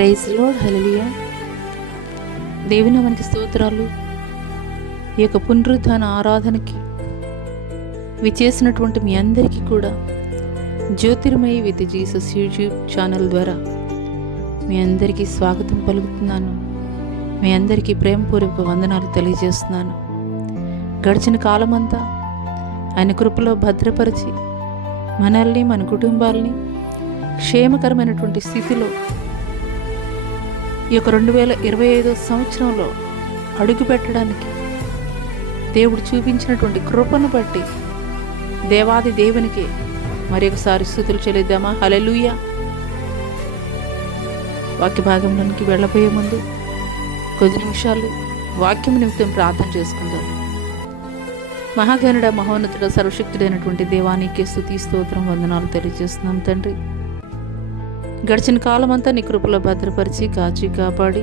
Praise lord, హల్లెలూయా. దేవుని మనకి స్తోత్రాలు. ఈ యొక్క పునరుద్ధాన ఆరాధనకి విచేసినటువంటి మీ అందరికీ కూడా Jyothirmayi with Jesus YouTube channel ద్వారా మీ అందరికీ స్వాగతం పలుకుతున్నాను. మీ అందరికీ ప్రేమపూర్వక వందనాలు తెలియజేస్తున్నాను. గడిచిన కాలమంతా ఆయన కృపలో భద్రపరిచి మనల్ని, మన కుటుంబాలని క్షేమకరమైనటువంటి స్థితిలో ఈ యొక్క 2025 సంవత్సరంలో అడుగు పెట్టడానికి దేవుడు చూపించినటువంటి కృపను బట్టి దేవాది దేవునికి మరి ఒకసారి స్తుతులు చెల్లిద్దామా? హల్లెలూయా. వాక్య భాగంలోనికి వెళ్ళబోయే ముందు కొద్ది నిమిషాలు వాక్యం నిమిత్తం ప్రార్థన చేసుకుందాం. మహాగణుడ, మహోన్నతుడ, సర్వశక్తుడైనటువంటి దేవానికి స్తుతి స్తోత్రం వందనాలు తెలియజేస్తున్నాం తండ్రి. గడిచిన కాలమంతా నీ కృపలో భద్రపరిచి కాచి కాపాడి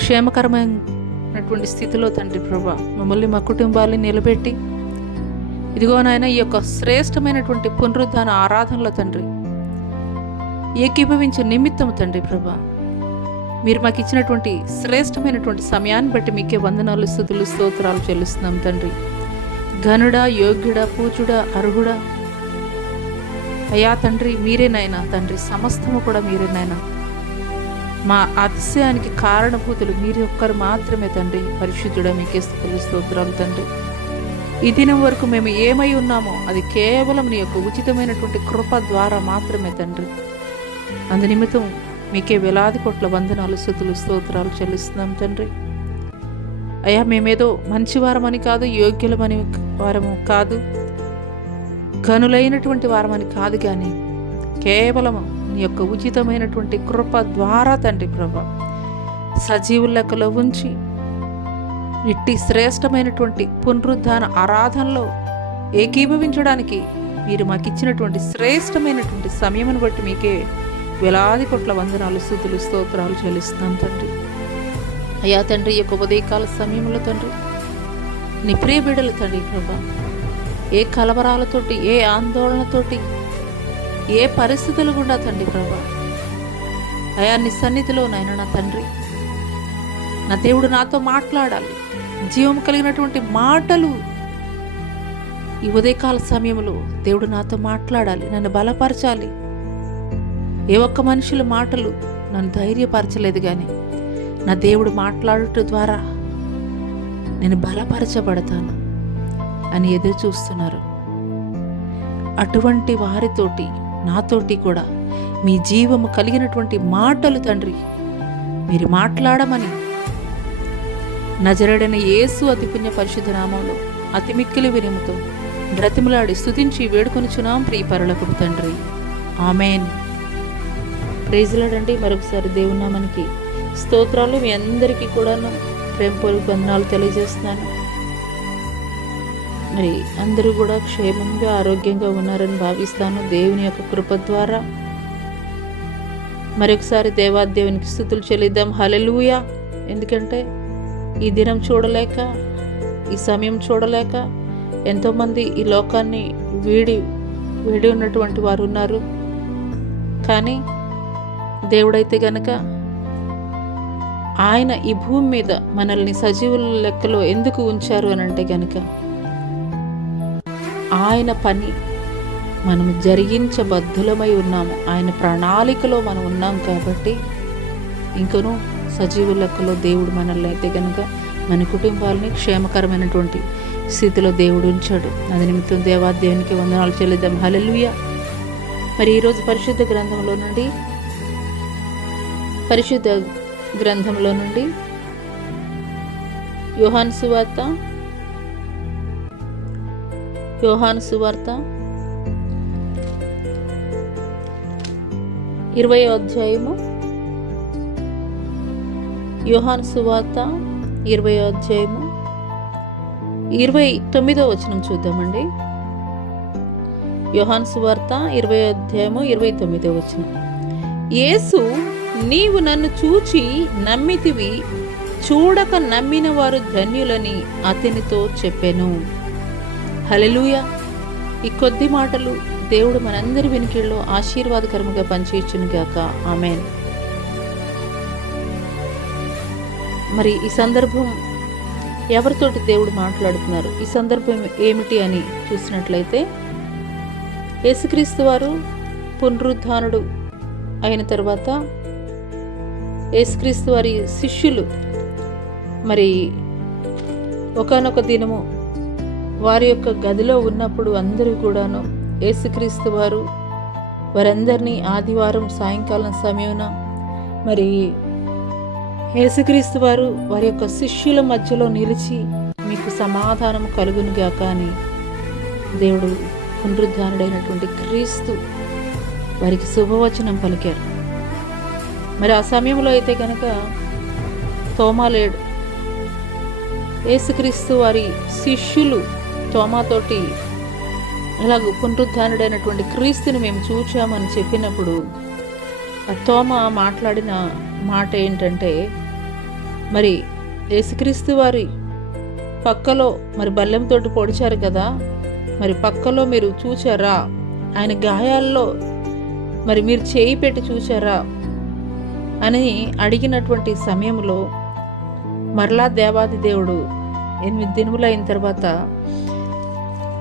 క్షేమకరమైనటువంటి స్థితిలో తండ్రి ప్రభా మమ్మల్ని, మా కుటుంబాన్ని నిలబెట్టి ఇదిగో నాయన ఈ యొక్క శ్రేష్టమైనటువంటి పునరుద్ధాన ఆరాధనలో తండ్రి ఏకీభవించే నిమిత్తం తండ్రి ప్రభా మీరు మాకు ఇచ్చినటువంటి శ్రేష్టమైనటువంటి సమయాన్ని బట్టి మీకే వందనాలు, స్తుతులు, స్తోత్రాలు చెల్లిస్తున్నాం తండ్రి. ఘనుడా, యోగ్యుడా, పూజుడా, అర్హుడా అయ్యా తండ్రి మీరేనైనా తండ్రి, సమస్తము కూడా మీరేనైనా. మా అతిశయానికి కారణభూతులు మీరు ఒక్కరు మాత్రమే తండ్రి. పరిశుద్ధుడా మీకే స్తుతులు, స్తోత్రాలు తండ్రి. ఈ దినం వరకు మేము ఏమై ఉన్నామో అది కేవలం నీ యొక్క ఉచితమైనటువంటి కృప ద్వారా మాత్రమే తండ్రి. అందు నిమిత్తం మీకే వేలాది కోట్ల వందనాలు, స్తుతులు, స్తోత్రాలు చెల్లిస్తున్నాం తండ్రి. అయ్యా మేమేదో మంచివారమని కాదు, యోగ్యులమని వారము కాదు, ఘనులైనటువంటి వారమని కాదు, కానీ కేవలం నీ యొక్క ఉచితమైనటువంటి కృప ద్వారా తండ్రి ప్రభా సజీవుల లెక్కలో ఉంచి ఇట్టి శ్రేష్టమైనటువంటి పునరుద్ధాన ఆరాధనలో ఏకీభవించడానికి మీరు మాకు ఇచ్చినటువంటి శ్రేష్టమైనటువంటి సమయమును బట్టి మీకే వేలాది కోట్ల వందనాలు, స్తుతులు, స్తోత్రాలు చెల్లిస్తున్నాం తండ్రి. అయ్యా తండ్రి ఈ యొక్క ఉదయకాల సమయంలో తండ్రి నీ ప్రియ బిడ్డలు తండ్రి ప్రభా ఏ కలవరాలతోటి, ఏ ఆందోళనతోటి, ఏ పరిస్థితులు గుండా తండ్రి ప్రభా అయా నీ సన్నిధిలో నాయన నా తండ్రి నా దేవుడు నాతో మాట్లాడాలి, జీవం కలిగినటువంటి మాటలు ఈ ఉదయకాల సమయంలో దేవుడు నాతో మాట్లాడాలి, నన్ను బలపరచాలి. ఏ ఒక్క మనుషుల మాటలు నన్ను ధైర్యపరచలేదు, కానీ నా దేవుడు మాట్లాడటం ద్వారా నేను బలపరచబడతాను అని ఎదురు చూస్తున్నారు. అటువంటి వారితోటి నాతోటి కూడా మీ జీవము కలిగినటువంటి మాటలు తండ్రి మీరు మాట్లాడమని నజరేయుడైన యేసు అతి పుణ్య పరిశుద్ధ నామంలో అతి మిక్కిలి వినయముతో బ్రతిమలాడి స్తుతించి వేడుకొనుచున్నాం ప్రియ పరలోకపు తండ్రి. ఆమేన్. ప్రైజ్ లార్డ్ అండి. మరొకసారి దేవుని నామానికి స్తోత్రాలు. మీ అందరికీ కూడా ప్రేమపూర్వక వందనాలు తెలియజేస్తున్నాను. మరి అందరూ కూడా క్షేమంగా, ఆరోగ్యంగా ఉన్నారని భావిస్తాను దేవుని యొక్క కృప ద్వారా. మరొకసారి దేవాదేవునికి స్తుతులు చెల్లిద్దాం. హల్లెలూయా. ఎందుకంటే ఈ దినం చూడలేక, ఈ సమయం చూడలేక ఎంతోమంది ఈ లోకాన్ని వీడి ఉన్నటువంటి వారు ఉన్నారు. కానీ దేవుడైతే గనక ఆయన ఈ భూమి మీద మనల్ని సజీవుల లెక్కలో ఎందుకు ఉంచారు అని అంటే గనక ఆయన పని మనము జరిగించబద్ధులమై ఉన్నాము. ఆయన ప్రణాళికలో మనం ఉన్నాం కాబట్టి ఇంకనూ సజీవుల లెక్కలో దేవుడు మనల్ని అయితే కనుక మన కుటుంబాలని క్షేమకరమైనటువంటి స్థితిలో దేవుడు ఉంచాడు. అది నిమిత్తం దేవాదేవునికి వందనాలు చెల్లిద్దాం. హల్లెలూయా. మరి ఈరోజు పరిశుద్ధ గ్రంథంలో నుండి యోహాను సువార్త 20వ అధ్యాయము, యోహాను సువార్త 20వ అధ్యాయము 29వ వచనం చూద్దామండి. యోహాను సువార్త 20వ అధ్యాయము 29వ వచనం. యేసు, నీవు నన్ను చూచి నమ్మితివి, చూడక నమ్మిన వారు ధన్యులని అతనితో చెప్పెను. హల్లెలూయా. ఈ కొద్ది మాటలు దేవుడు మనందరి వెనుకల్లో ఆశీర్వాదకరముగా పనిచేయుచును గాక. ఆమేన్. మరి ఈ సందర్భం ఎవరితోటి దేవుడు మాట్లాడుతున్నారు, ఈ సందర్భం ఏమిటి అని చూసినట్లయితే, యేసుక్రీస్తు వారు పునరుద్ధానుడు అయిన తర్వాత యేసుక్రీస్తు వారి శిష్యులు మరి ఒకానొక దినము వారి యొక్క గదిలో ఉన్నప్పుడు అందరూ కూడాను యేసుక్రీస్తు వారు వారందరినీ ఆదివారం సాయంకాలం సమయమున మరి యేసుక్రీస్తు వారు వారి యొక్క శిష్యుల మధ్యలో నిలిచి మీకు సమాధానం కలుగునుగాక అని దేవుడు పునరుద్ధానుడైనటువంటి క్రీస్తు వారికి శుభవచనం పలికారు. మరి ఆ సమయంలో అయితే కనుక తోమా లేడు. యేసుక్రీస్తు వారి శిష్యులు తోమాతోటి ఇలాగ పునరుద్ధానుడైనటువంటి క్రీస్తుని మేము చూచామని చెప్పినప్పుడు ఆ తోమా మాట్లాడిన మాట ఏంటంటే, మరి యేసుక్రీస్తు వారి పక్కలో మరి బల్లెంతో పొడిచారు కదా, మరి పక్కలో మీరు చూచారా, ఆయన గాయాల్లో మరి మీరు చేయి పెట్టి చూచారా అని అడిగినటువంటి సమయంలో మరలా దేవాది దేవుడు 8 దినములు అయిన తర్వాత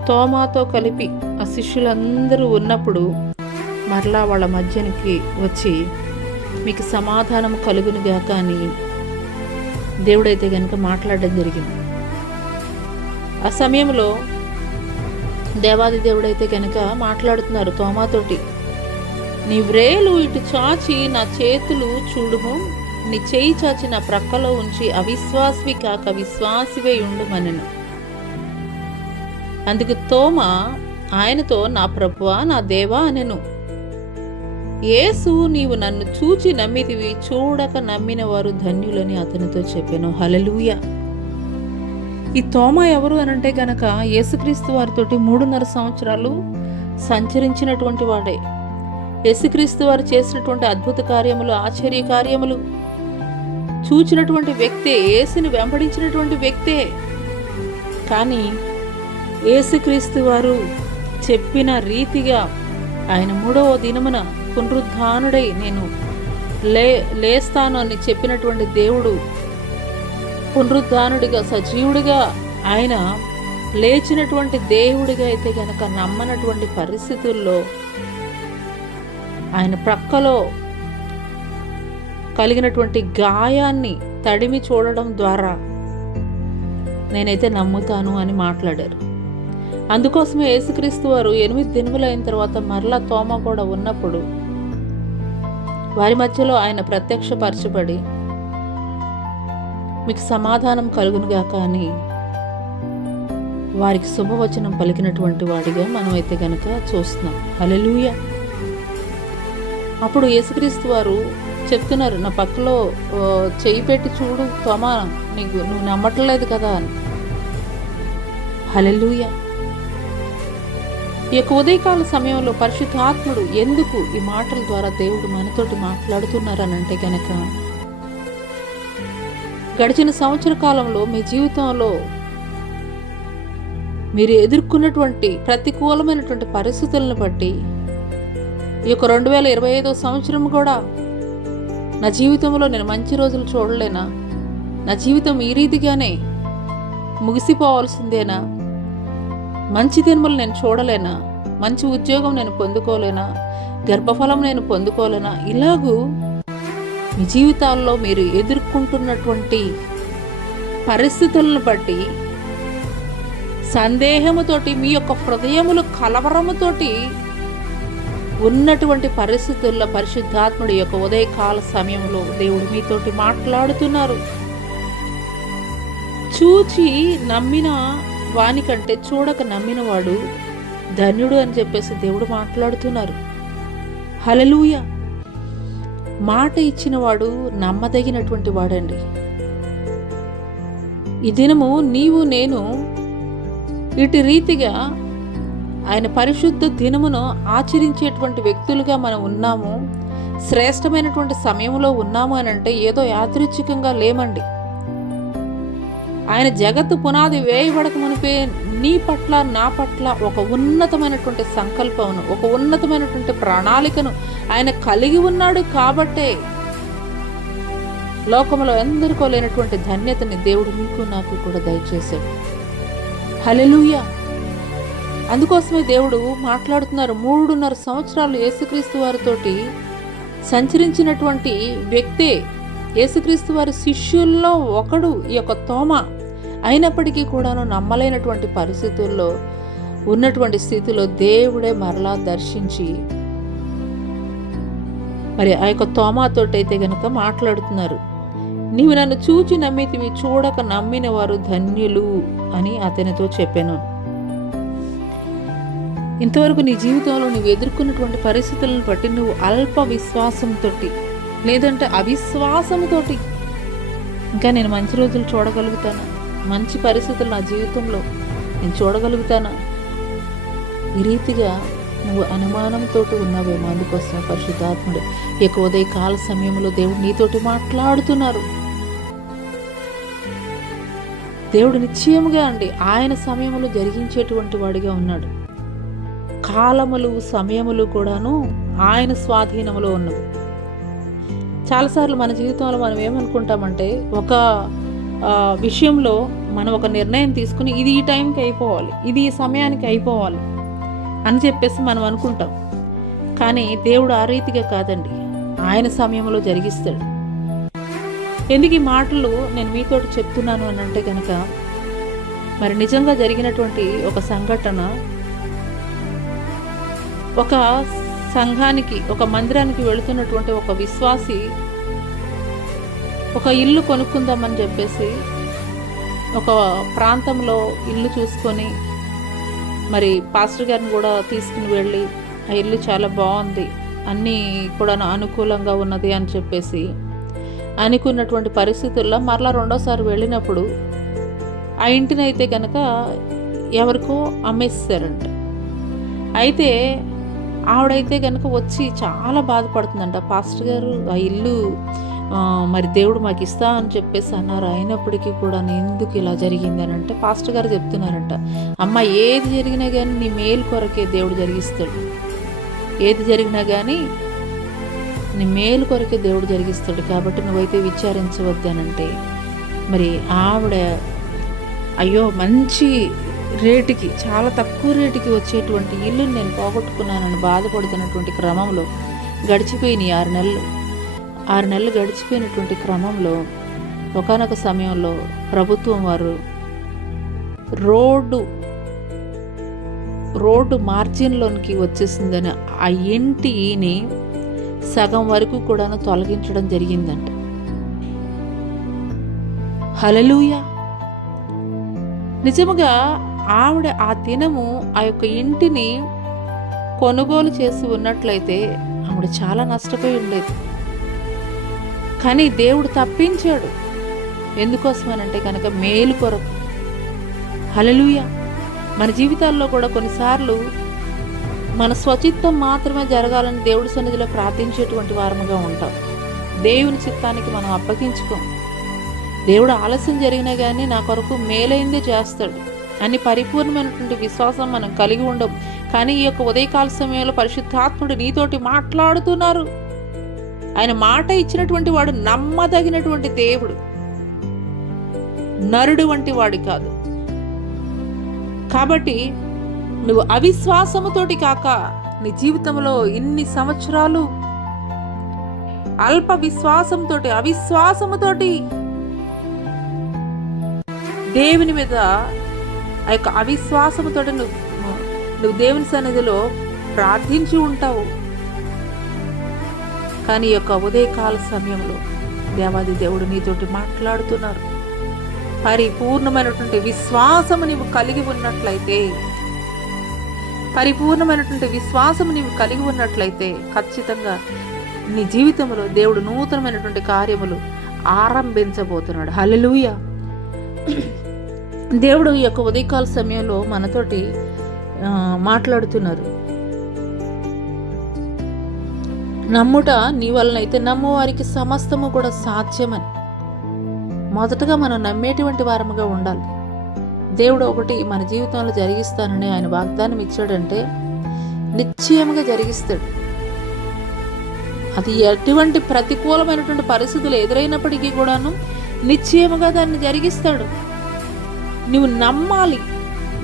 తోమాతో కలిపి ఆ శిష్యులందరూ ఉన్నప్పుడు మరలా వాళ్ళ మధ్యనికి వచ్చి మీకు సమాధానం కలుగునుగాక అని దేవుడైతే కనుక మాట్లాడడం జరిగింది. ఆ సమయంలో దేవాది దేవుడైతే కనుక మాట్లాడుతున్నారు తోమాతోటి, నీ వ్రేలు ఇటు చాచి నా చేతులు చూడుము, నీ చేయి చాచి నా ప్రక్కలో ఉంచి అవిశ్వాసివి కాక విశ్వాసివే ఉండుమనెను. అందుకు తోమా ఆయనతో, నా ప్రభువా నా దేవా అనెను. యేసు, నీవు నన్ను చూచి నమ్మితివి, చూడక నమ్మిన వారు ధన్యులని అతనితో చెప్పాను. హల్లెలూయా. ఈ తోమా ఎవరు అనంటే గనక యేసుక్రీస్తు వారితోటి 3.5 సంవత్సరాలు సంచరించినటువంటి వాడే. యేసుక్రీస్తు వారు చేసినటువంటి అద్భుత కార్యములు, ఆశ్చర్య కార్యములు చూచినటువంటి వ్యక్తే, యేసుని వెంబడించినటువంటి వ్యక్తే. కానీ యేసుక్రీస్తు వారు చెప్పిన రీతిగా ఆయన 3వ దినమున పునరుద్ధానుడై నేను లేస్తాను అని చెప్పినటువంటి దేవుడు పునరుద్ధానుడిగా సజీవుడిగా ఆయన లేచినటువంటి దేవుడిగా అయితే గనక నమ్మనటువంటి పరిస్థితుల్లో ఆయన ప్రక్కలో కలిగినటువంటి గాయాన్ని తడిమి చూడడం ద్వారా నేనైతే నమ్ముతాను అని మాట్లాడారు. అందుకోసమే యేసుక్రీస్తు వారు 8 దినములు అయిన తర్వాత మరలా తోమా కూడా ఉన్నప్పుడు వారి మధ్యలో ఆయన ప్రత్యక్షపరచబడి మీకు సమాధానం కలుగునుగాక అని వారికి శుభవచనం పలికినటువంటి వాడిగా మనమైతే గనక చూస్తున్నాం. హల్లెలూయా. అప్పుడు యేసుక్రీస్తు వారు చెప్తున్నారు, నా పక్కలో చెయ్యి పెట్టి చూడు తోమా, నువ్వు నమ్మట్లేదు కదా అని. హల్లెలూయా. ఈ యొక్క ఉదయకాల సమయంలో పరిశుద్ధాత్ముడు ఎందుకు ఈ మాటల ద్వారా దేవుడు మనతోటి మాట్లాడుతున్నారనంటే గనక, గడిచిన సంవత్సర కాలంలో మీ జీవితంలో మీరు ఎదుర్కొన్నటువంటి ప్రతికూలమైనటువంటి పరిస్థితులను బట్టి ఈ యొక్క 2025వ సంవత్సరం కూడా నా జీవితంలో నేను మంచి రోజులు చూడలేనా, నా జీవితం ఈ రీతిగానే ముగిసిపోవాల్సిందేనా, మంచి దినములు నేను చూడలేనా, మంచి ఉద్యోగం నేను పొందుకోలేనా, గర్భఫలం నేను పొందుకోలేనా, ఇలాగూ మీ జీవితాల్లో మీరు ఎదుర్కొంటున్నటువంటి పరిస్థితులను బట్టి సందేహముతోటి మీ యొక్క హృదయములు కలవరముతోటి ఉన్నటువంటి పరిస్థితుల్లో పరిశుద్ధాత్ముడి యొక్క ఉదయకాల సమయంలో దేవుడు మీతోటి మాట్లాడుతున్నారు. చూచి నమ్మిన వానికంటే చూడక నమ్మిన వాడు ధన్యుడు అని చెప్పేసి దేవుడు మాట్లాడుతున్నారు. హల్లెలూయా. మాట ఇచ్చిన వాడు నమ్మదగినటువంటి వాడండి. ఈ దినము నీవు నేను ఇటు రీతిగా ఆయన పరిశుద్ధ దినమును ఆచరించేటువంటి వ్యక్తులుగా మనం ఉన్నాము. శ్రేష్టమైనటువంటి సమయంలో ఉన్నాము అని అంటే ఏదో యాదృచ్ఛికంగా లేమండి. ఆయన జగత్తు పునాది వేయబడక మునిపే నీ పట్ల నా పట్ల ఒక ఉన్నతమైనటువంటి సంకల్పమును, ఒక ఉన్నతమైనటువంటి ప్రణాళికను ఆయన కలిగి ఉన్నాడు. కాబట్టే లోకంలో ఎందరికో లేనటువంటి ధన్యతని దేవుడు నీకు నాకు కూడా దయచేశాడు. హల్లెలూయా. అందుకోసమే దేవుడు మాట్లాడుతున్నారు. 3.5 సంవత్సరాలు యేసుక్రీస్తు వారితోటి సంచరించినటువంటి వ్యక్తే, యేసుక్రీస్తు వారి శిష్యుల్లో ఒకడు ఈ యొక్క తోమ. అయినప్పటికీ కూడాను నమ్మలేనటువంటి పరిస్థితుల్లో ఉన్నటువంటి స్థితిలో దేవుడే మరలా దర్శించి మరి ఆ యొక్క తోమాతోటి అయితే గనక మాట్లాడుతున్నారు. నీవు నన్ను చూచి నమ్మితివి, చూడక నమ్మిన వారు ధన్యులు అని అతనితో చెప్పాను. ఇంతవరకు నీ జీవితంలో నువ్వు ఎదుర్కొన్నటువంటి పరిస్థితులను బట్టి నువ్వు అల్ప విశ్వాసంతో లేదంటే అవిశ్వాసంతో ఇంకా నేను మంచి రోజులు చూడగలుగుతానా, మంచి పరిస్థితులు నా జీవితంలో నేను చూడగలుగుతానా, ఈ రీతిగా నువ్వు అనుమానంతో ఉన్నావేమో. అందుకోసం పరిశుద్ధాత్ముడు ఈ ఉదయకాల సమయంలో దేవుడు నీతోటి మాట్లాడుతున్నారు. దేవుడు నిశ్చయముగా ఆయన సమయములు జరిగించేటువంటి వాడిగా ఉన్నాడు. కాలములు సమయములు కూడాను ఆయన స్వాధీనంలో ఉన్నవి. చాలాసార్లు మన జీవితంలో మనం ఏమనుకుంటామంటే, ఒక విషయంలో మనం ఒక నిర్ణయం తీసుకుని ఇది ఈ టైంకి అయిపోవాలి, ఇది ఈ సమయానికి అయిపోవాలి అని చెప్పేసి మనం అనుకుంటాం. కానీ దేవుడు ఆ రీతిగా కాదండి, ఆయన సమయంలో జరిగిస్తాడు. ఎందుకు ఈ మాటలు నేను మీతోటి చెప్తున్నాను అని అంటే కనుక, మరి నిజంగా జరిగినటువంటి ఒక సంఘటన, ఒక సంఘానికి, ఒక మందిరానికి వెళుతున్నటువంటి ఒక విశ్వాసి ఒక ఇల్లు కొనుక్కుందామని చెప్పేసి ఒక ప్రాంతంలో ఇల్లు చూసుకొని మరి పాస్టర్ గారిని కూడా తీసుకుని వెళ్ళి ఆ ఇల్లు చాలా బాగుంది, అన్నీ కూడా అనుకూలంగా ఉన్నది అని చెప్పేసి అనుకున్నటువంటి పరిస్థితుల్లో మరలా రెండోసారి వెళ్ళినప్పుడు ఆ ఇంటిని అయితే కనుక ఎవరికో అమ్మేస్తారంట. అయితే ఆవిడైతే కనుక వచ్చి చాలా బాధపడుతుందంట. పాస్టర్ గారు ఆ ఇల్లు మరి దేవుడు మాకు ఇస్తా అని చెప్పేసి అన్నారు, అయినప్పటికీ కూడా ఎందుకు ఇలా జరిగిందని అంటే పాస్టర్ గారు చెప్తున్నారంట, అమ్మ ఏది జరిగినా కానీ నీ మేలు కొరకే దేవుడు జరిగిస్తాడు, ఏది జరిగినా కానీ నీ మేలు కొరకే దేవుడు జరిగిస్తాడు, కాబట్టి నువ్వైతే విచారించవద్దనంటే, మరి ఆవిడ అయ్యో మంచి రేటుకి, చాలా తక్కువ రేటుకి వచ్చేటువంటి ఇల్లుని నేను పోగొట్టుకున్నానని బాధపడుతున్నటువంటి క్రమంలో గడిచిపోయినాయి 6 నెలలు గడిచిపోయినటువంటి క్రమంలో ఒకానొక సమయంలో ప్రభుత్వం వారు రోడ్డు మార్జిన్లోనికి వచ్చేసిందని ఆ ఇంటిని సగం వరకు కూడాను తొలగించడం జరిగిందంట. హల్లెలూయా. నిజముగా ఆవిడ ఆ దినము ఆ యొక్క ఇంటిని కొనుగోలు చేసి ఉన్నట్లయితే ఆవిడ చాలా నష్టపోయి ఉండేది. కానీ దేవుడు తప్పించాడు. ఎందుకోసమనంటే కనుక మేలు కొరకు. హల్లెలూయా. మన జీవితాల్లో కూడా కొన్నిసార్లు మన స్వచిత్తం మాత్రమే జరగాలని దేవుడి సన్నిధిలో ప్రార్థించేటువంటి వారముగా ఉంటాం. దేవుని చిత్తానికి మనం అప్పగించుకోం. దేవుడు ఆలస్యం జరిగినా కానీ నా కొరకు మేలైందే చేస్తాడు అని పరిపూర్ణమైనటువంటి విశ్వాసం మనం కలిగి ఉండం. కానీ ఈ యొక్క ఉదయకాల సమయంలో పరిశుద్ధాత్ముడు నీతోటి మాట్లాడుతున్నారు. ఆయన మాట ఇచ్చినటువంటి వాడు నమ్మదగినటువంటి దేవుడు, నరుడు వంటి వాడు కాదు. కాబట్టి నువ్వు అవిశ్వాసముతోటి కాక నీ జీవితంలో ఇన్ని సంవత్సరాలు అల్ప విశ్వాసంతోటి, అవిశ్వాసముతోటి దేవుని మీద ఆ యొక్క అవిశ్వాసముతో నువ్వు దేవుని సన్నిధిలో ప్రార్థించి ఉంటావు. కానీ ఈ యొక్క ఉదయకాల సమయంలో దేవాది దేవుడు నీతోటి మాట్లాడుతున్నారు. పరిపూర్ణమైనటువంటి విశ్వాసము నీవు కలిగి ఉన్నట్లయితే, ఖచ్చితంగా నీ జీవితంలో దేవుడు నూతనమైనటువంటి కార్యములు ఆరంభించబోతున్నాడు. హల్లెలూయా. దేవుడు ఈ యొక్క ఉదయకాల సమయంలో మనతోటి మాట్లాడుతున్నారు. నమ్ముట నీ వలనైతే నమ్మువారికి సమస్తము కూడా సాధ్యమని. మొదటగా మనం నమ్మేటువంటి వారముగా ఉండాలి. దేవుడు ఒకటి మన జీవితంలో జరిగిస్తానని ఆయన వాగ్దానం ఇచ్చాడంటే నిశ్చయముగా జరిగిస్తాడు. అది ఎటువంటి ప్రతికూలమైనటువంటి పరిస్థితులు ఎదురైనప్పటికీ కూడాను నిశ్చయముగా దాన్ని జరిగిస్తాడు. నువ్వు నమ్మాలి,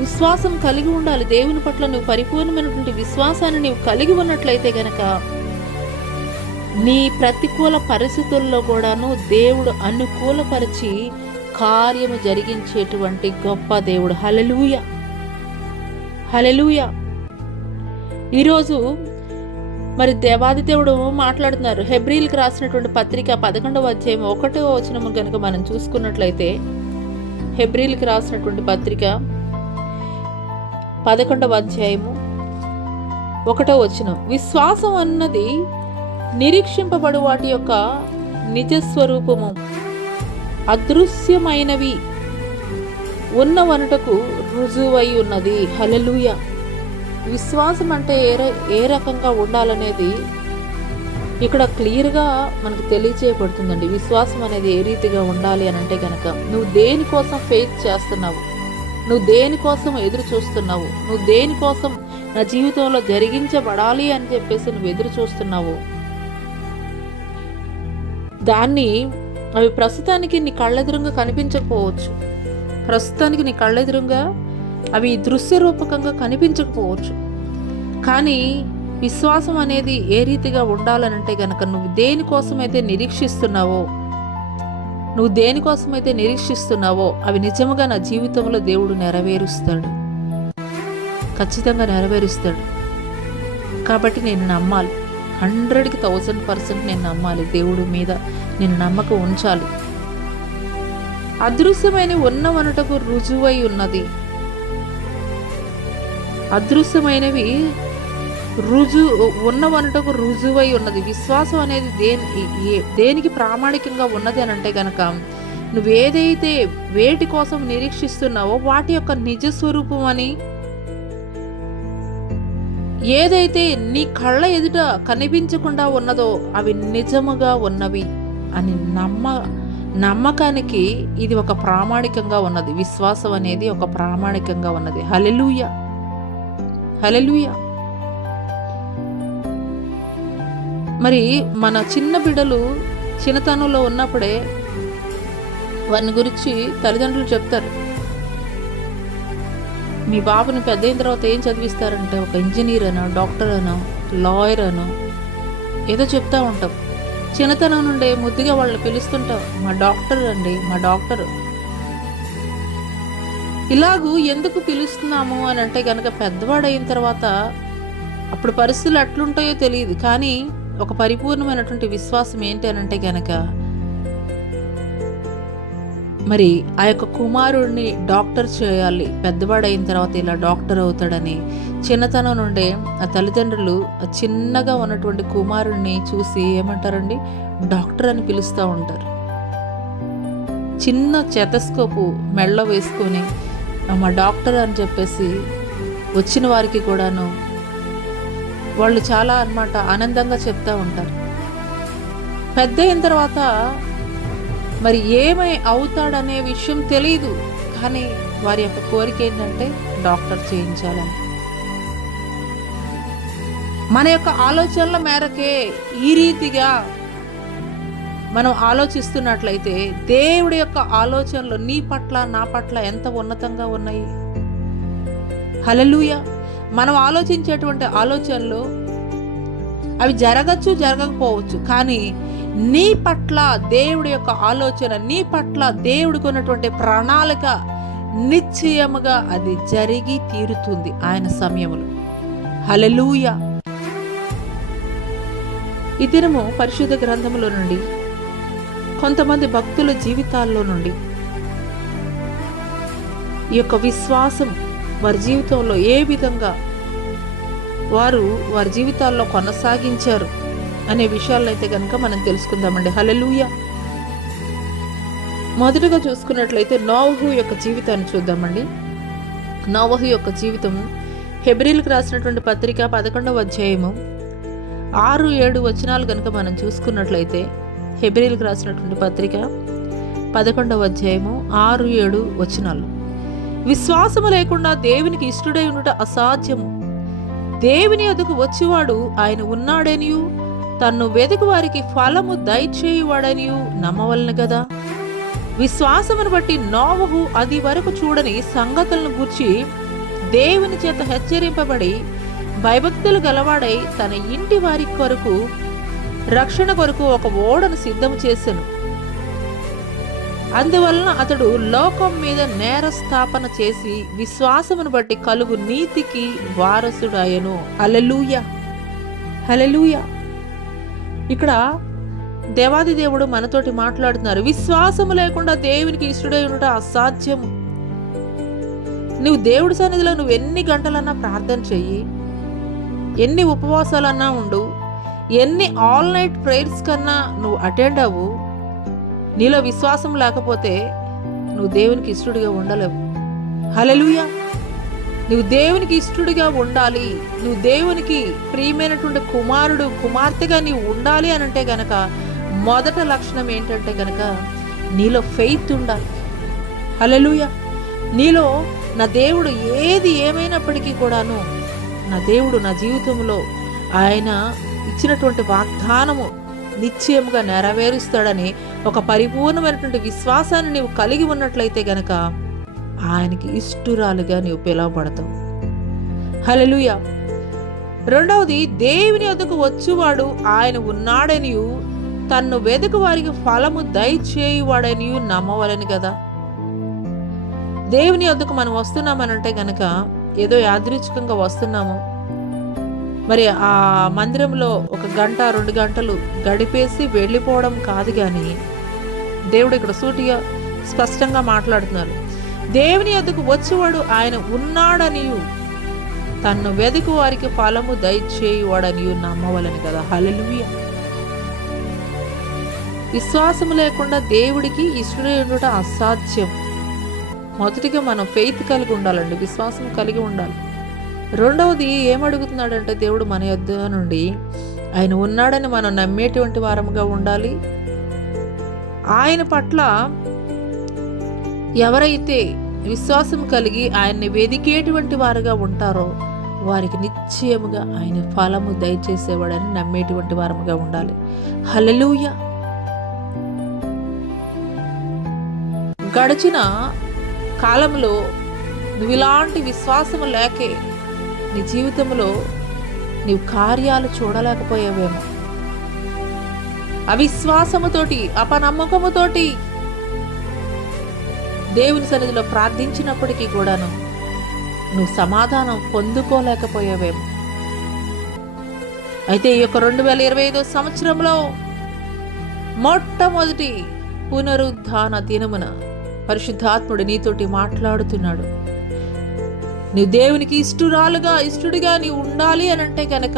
విశ్వాసం కలిగి ఉండాలి. దేవుని పట్ల నువ్వు పరిపూర్ణమైనటువంటి విశ్వాసాన్ని నువ్వు కలిగి ఉన్నట్లయితే గనక నీ ప్రతికూల పరిస్థితుల్లో కూడాను దేవుడు అనుకూలపరిచి కార్యము జరిగించేటువంటి గొప్ప దేవుడు. హల్లెలూయా, హల్లెలూయా. ఈరోజు మరి దేవాది దేవుడు మాట్లాడుతున్నారు. హెబ్రీలకు రాసినటువంటి పత్రిక 11వ అధ్యాయం 1వ వచనము కనుక మనం చూసుకున్నట్లయితే, హెబ్రీలకు రాసినటువంటి పత్రిక 11వ అధ్యాయము 1వ వచనం, విశ్వాసం అన్నది నిరీక్షింపబడు వాటి యొక్క నిజస్వరూపము, అదృశ్యమైనవి ఉన్నవనుటకు రుజువై ఉన్నది. హల్లెలూయా. విశ్వాసం అంటే ఏ రకంగా ఉండాలనేది ఇక్కడ క్లియర్గా మనకు తెలియచేయబడుతుందండి. విశ్వాసం అనేది ఏ రీతిగా ఉండాలి అని అంటే కనుక, నువ్వు దేనికోసం ఫెయిత్ చేస్తున్నావు, నువ్వు దేనికోసం ఎదురు చూస్తున్నావు, నువ్వు దేనికోసం నా జీవితంలో జరిగించబడాలి అని చెప్పేసి నువ్వు ఎదురు చూస్తున్నావు, దాన్ని అవి ప్రస్తుతానికి నీ కళ్ళెదురుగా కనిపించకపోవచ్చు, ప్రస్తుతానికి నీ కళ్ళెదురుగా అవి దృశ్య రూపకంగా కనిపించకపోవచ్చు. కానీ విశ్వాసం అనేది ఏ రీతిగా ఉండాలనంటే కనుక, నువ్వు దేనికోసమైతే నిరీక్షిస్తున్నావో అవి నిజముగా నా జీవితంలో దేవుడు నెరవేరుస్తాడు, ఖచ్చితంగా నెరవేరుస్తాడు. కాబట్టి నేను నమ్మాలి, 100కి 1000% నేను నమ్మాలి. దేవుడి మీద నేను నమ్మకం ఉంచాలి. అదృశ్యమైన ఉన్నవనుటకు రుజువై ఉన్నది. అదృశ్యమైనవి ఉన్నవనుటకు రుజువై ఉన్నది. విశ్వాసం అనేది దేనికి ప్రామాణికంగా ఉన్నది అని అంటే కనుక, నువ్వేదైతే వేటి కోసం నిరీక్షిస్తున్నావో వాటి యొక్క నిజస్వరూపం అని, ఏదైతే నీ కళ్ళ ఎదుట కనిపించకుండా ఉన్నదో అవి నిజముగా ఉన్నవి అని నమ్మకానికి ఇది ఒక ప్రామాణికంగా ఉన్నది. విశ్వాసం అనేది ఒక ప్రామాణికంగా ఉన్నది. హల్లెలూయా, హల్లెలూయా. మరి మన చిన్న బిడ్డలు చిన్నతనంలో ఉన్నప్పుడే వారిని గురించి తల్లిదండ్రులు చెప్తారు. మీ బాబుని పెద్ద అయిన తర్వాత ఏం చదివిస్తారంటే, ఒక ఇంజనీర్ అనో, డాక్టర్ అనో, లాయర్ అనో ఏదో చెప్తా ఉంటాం. చిన్నతనం నుండే ముద్దుగా వాళ్ళని పిలుస్తుంటాం, మా డాక్టర్ అండి, మా డాక్టర్. ఇలాగూ ఎందుకు పిలుస్తున్నాము అని అంటే కనుక, పెద్దవాడైన తర్వాత అప్పుడు పరిస్థితులు ఎట్లుంటాయో తెలియదు, కానీ ఒక పరిపూర్ణమైనటువంటి విశ్వాసం ఏంటి అని అంటే కనుక, మరి ఆ యొక్క కుమారుడిని డాక్టర్ చేయాలి, పెద్దవాడైన తర్వాత ఇలా డాక్టర్ అవుతాడని చిన్నతనం నుండే ఆ తల్లిదండ్రులు చిన్నగా ఉన్నటువంటి కుమారుడిని చూసి ఏమంటారండి, డాక్టర్ అని పిలుస్తూ ఉంటారు. చిన్న స్టెతస్కోపు మెడలో వేసుకొని మా డాక్టర్ అని చెప్పేసి వచ్చిన వారికి కూడాను వాళ్ళు చాలా అన్నమాట ఆనందంగా చెప్తూ ఉంటారు. పెద్ద అయిన తర్వాత మరి ఏమై అవుతాడనే విషయం తెలియదు, కానీ వారి యొక్క కోరిక ఏంటంటే డాక్టర్ చేయించాలని. మన యొక్క ఆలోచనల మేరకే ఈ రీతిగా మనం ఆలోచిస్తున్నట్లయితే, దేవుడి యొక్క ఆలోచనలు నీ పట్ల నా పట్ల ఎంత ఉన్నతంగా ఉన్నాయి. హల్లెలూయా. మనం ఆలోచించేటువంటి ఆలోచనలు అవి జరగచ్చు, జరగకపోవచ్చు, కానీ నీ పట్ల దేవుడి యొక్క ఆలోచన, నీ పట్ల దేవుడికి ఉన్నటువంటి ప్రణాళిక నిశ్చయముగా అది జరిగి తీరుతుంది ఆయన సమయములో. హల్లెలూయా. ఈ దినము పరిశుద్ధ గ్రంథములో నుండి కొంతమంది భక్తుల జీవితాల్లో నుండి ఈ యొక్క విశ్వాసం వారి జీవితంలో ఏ విధంగా వారి జీవితాల్లో కొనసాగించారు అనే విషయాలను అయితే కనుక మనం తెలుసుకుందామండి. హల్లెలూయా. మొదటగా చూసుకున్నట్లయితే నోవహు యొక్క జీవితాన్ని చూద్దామండి. నోవహు యొక్క జీవితం హెబ్రీలకు రాసినటువంటి పత్రిక 11వ అధ్యాయము 6-7 వచనాలు కనుక మనం చూసుకున్నట్లయితే, హెబ్రీలకు రాసినటువంటి పత్రిక 11వ అధ్యాయము 6-7 వచనాలు, విశ్వాసము లేకుండా దేవునికి ఇష్టడై ఉండుట అసాధ్యము. దేవుని యొద్దకు వచ్చేవాడు ఆయన ఉన్నాడనియు తన్ను వెదుకు వారికి ఫలము దయచేయువాడనియు నమ్మవలెను గదా. విశ్వాసమును బట్టి నోవహు అది వరకు చూడని సంగతులను గూర్చి దేవుని చేత హెచ్చరింపబడి భయభక్తులు గలవాడై తన ఇంటి వారి కొరకు రక్షణ కొరకు ఒక ఓడను సిద్ధము చేసెను. అందువలన అతడు లోకం మీద నేరస్థాపన చేసి విశ్వాసమును బట్టి కలుగు నీతికి వారసుడాయను. హల్లెలూయా, హల్లెలూయా. ఇక్కడ దేవాది దేవుడు మనతోటి మాట్లాడుతున్నారు. విశ్వాసము లేకుండా దేవునికి ఇష్టడై ఉండట అసాధ్యము. నువ్వు దేవుడి సన్నిధిలో నువ్వు ఎన్ని గంటలన్నా ప్రార్థన చెయ్యి, ఎన్ని ఉపవాసాలన్నా ఉండు, ఎన్ని ఆల్ నైట్ ప్రేయర్స్ కన్నా నువ్వు అటెండ్ అవ్వు, నీలో విశ్వాసం లేకపోతే నువ్వు దేవునికి ఇష్టడిగా ఉండలేవు. హల్లెలూయా. నువ్వు దేవునికి ఇష్టడిగా ఉండాలి, నువ్వు దేవునికి ప్రియమైనటువంటి కుమారుడు కుమార్తెగా నీవు ఉండాలి అని అంటే గనక మొదట లక్షణం ఏంటంటే గనక నీలో ఫెయిత్ ఉండాలి. హల్లెలూయా. నీలో నా దేవుడు ఏది ఏమైనప్పటికీ కూడాను నా దేవుడు నా జీవితంలో ఆయన ఇచ్చినటువంటి వాగ్దానము నిశ్చయముగా నెరవేరుస్తాడని ఒక పరిపూర్ణమైనటువంటి విశ్వాసాన్ని నీవు కలిగి ఉన్నట్లయితే గనక ఆయనకి ఇష్టురాలుగా నీవు పిలువబడతావు. హల్లెలూయా. రెండవది, దేవుని వద్దకు వచ్చువాడు ఆయన ఉన్నాడనియు తన్ను వెదుకు వారికి ఫలము దయచేయువాడనియు నమ్మవలెను కదా. దేవుని వద్దకు మనం వస్తున్నామనంటే గనక ఏదో యాదృచ్ఛికంగా వస్తున్నాము, మరి ఆ మందిరంలో 1 గంట 2 గంటలు గడిపేసి వెళ్ళిపోవడం కాదు. కానీ దేవుడు ఇక్కడ సూటిగా స్పష్టంగా మాట్లాడుతున్నారు. దేవుని వద్దకు వచ్చేవాడు ఆయన ఉన్నాడనియు తన్ను వెదుకు వారికి ఫలము దయచేయువాడనియు నమ్మవలెను కదా. హల్లెలూయా. విశ్వాసం లేకుండా దేవుడికి ఇష్టడై ఉండుట అసాధ్యం. మొదటిగా మనం ఫెయిత్ కలిగి ఉండాలండి, విశ్వాసం కలిగి ఉండాలి. రెండవది ఏమడుగుతున్నాడంటే దేవుడు మన యొద్ద నుండి ఆయన ఉన్నాడని మనం నమ్మేటువంటి వారముగా ఉండాలి. ఆయన పట్ల ఎవరైతే విశ్వాసం కలిగి ఆయన్ని వెదికేటువంటి వారుగా ఉంటారో వారికి నిశ్చయముగా ఆయన ఫలము దయచేసేవాడని నమ్మేటువంటి వారముగా ఉండాలి. హల్లెలూయా. గడిచిన కాలంలో నువ్వు ఇలాంటి విశ్వాసము లేకే నీ జీవితంలో నీవు కార్యాలు చూడలేకపోయావేమో. అవిశ్వాసముతోటి అపనమ్మకముతోటి దేవుని సన్నిధిలో ప్రార్థించినప్పటికీ కూడాను నువ్వు సమాధానం పొందుకోలేకపోయావేమో. అయితే ఈ యొక్క 2025 సంవత్సరంలో మొట్టమొదటి పునరుద్ధాన దినమున పరిశుద్ధాత్ముడు నీతోటి మాట్లాడుతున్నాడు. నువ్వు దేవునికి ఇష్టడిగా నీవు ఉండాలి అని అంటే కనుక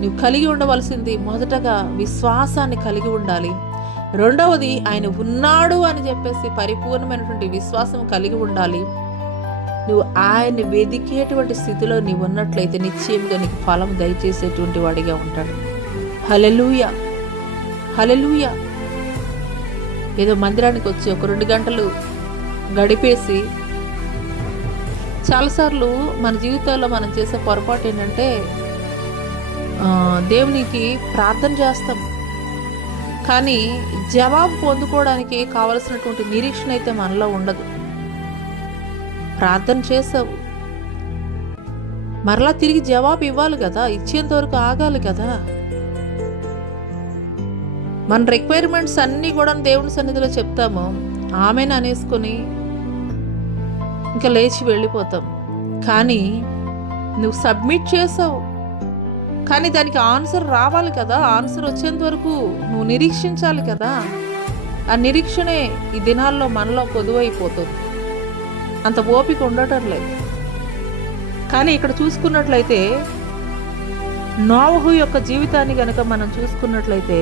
నువ్వు కలిగి ఉండవలసింది మొదటగా విశ్వాసాన్ని కలిగి ఉండాలి. రెండవది ఆయన ఉన్నాడు అని చెప్పేసి పరిపూర్ణమైనటువంటి విశ్వాసం కలిగి ఉండాలి. నువ్వు ఆయన్ని వెదికేటువంటి స్థితిలో నీవు ఉన్నట్లయితే నిశ్చయంగా నీకు ఫలం దయచేసేటువంటి వాడిగా ఉంటాడు. హల్లెలూయా, హల్లెలూయా. ఏదో మందిరానికి వచ్చి 1-2 గంటలు గడిపేసి, చాలాసార్లు మన జీవితాల్లో మనం చేసే పొరపాటు ఏంటంటే దేవునికి ప్రార్థన చేస్తాం, కానీ జవాబు పొందుకోవడానికి కావలసినటువంటి నిరీక్షణ అయితే మనలో ఉండదు. ప్రార్థన చేసావు, మరలా తిరిగి జవాబు ఇవ్వాలి కదా, ఇచ్చేంత వరకు ఆగాలి కదా. మన రిక్వైర్మెంట్స్ అన్నీ కూడా దేవుని సన్నిధిలో చెప్తాము, ఆమెను అనేసుకొని ఇంకా లేచి వెళ్ళిపోతాం. కానీ నువ్వు సబ్మిట్ చేసావు, కానీ దానికి ఆన్సర్ రావాలి కదా. ఆన్సర్ వచ్చేంత వరకు నువ్వు నిరీక్షించాలి కదా. ఆ నిరీక్షణే ఈ దినాల్లో మనలో కొదువైపోతుంది, అంత ఓపిక ఉండటం లేదు. కానీ ఇక్కడ చూసుకున్నట్లయితే నోవహు యొక్క జీవితాన్ని గనక మనం చూసుకున్నట్లయితే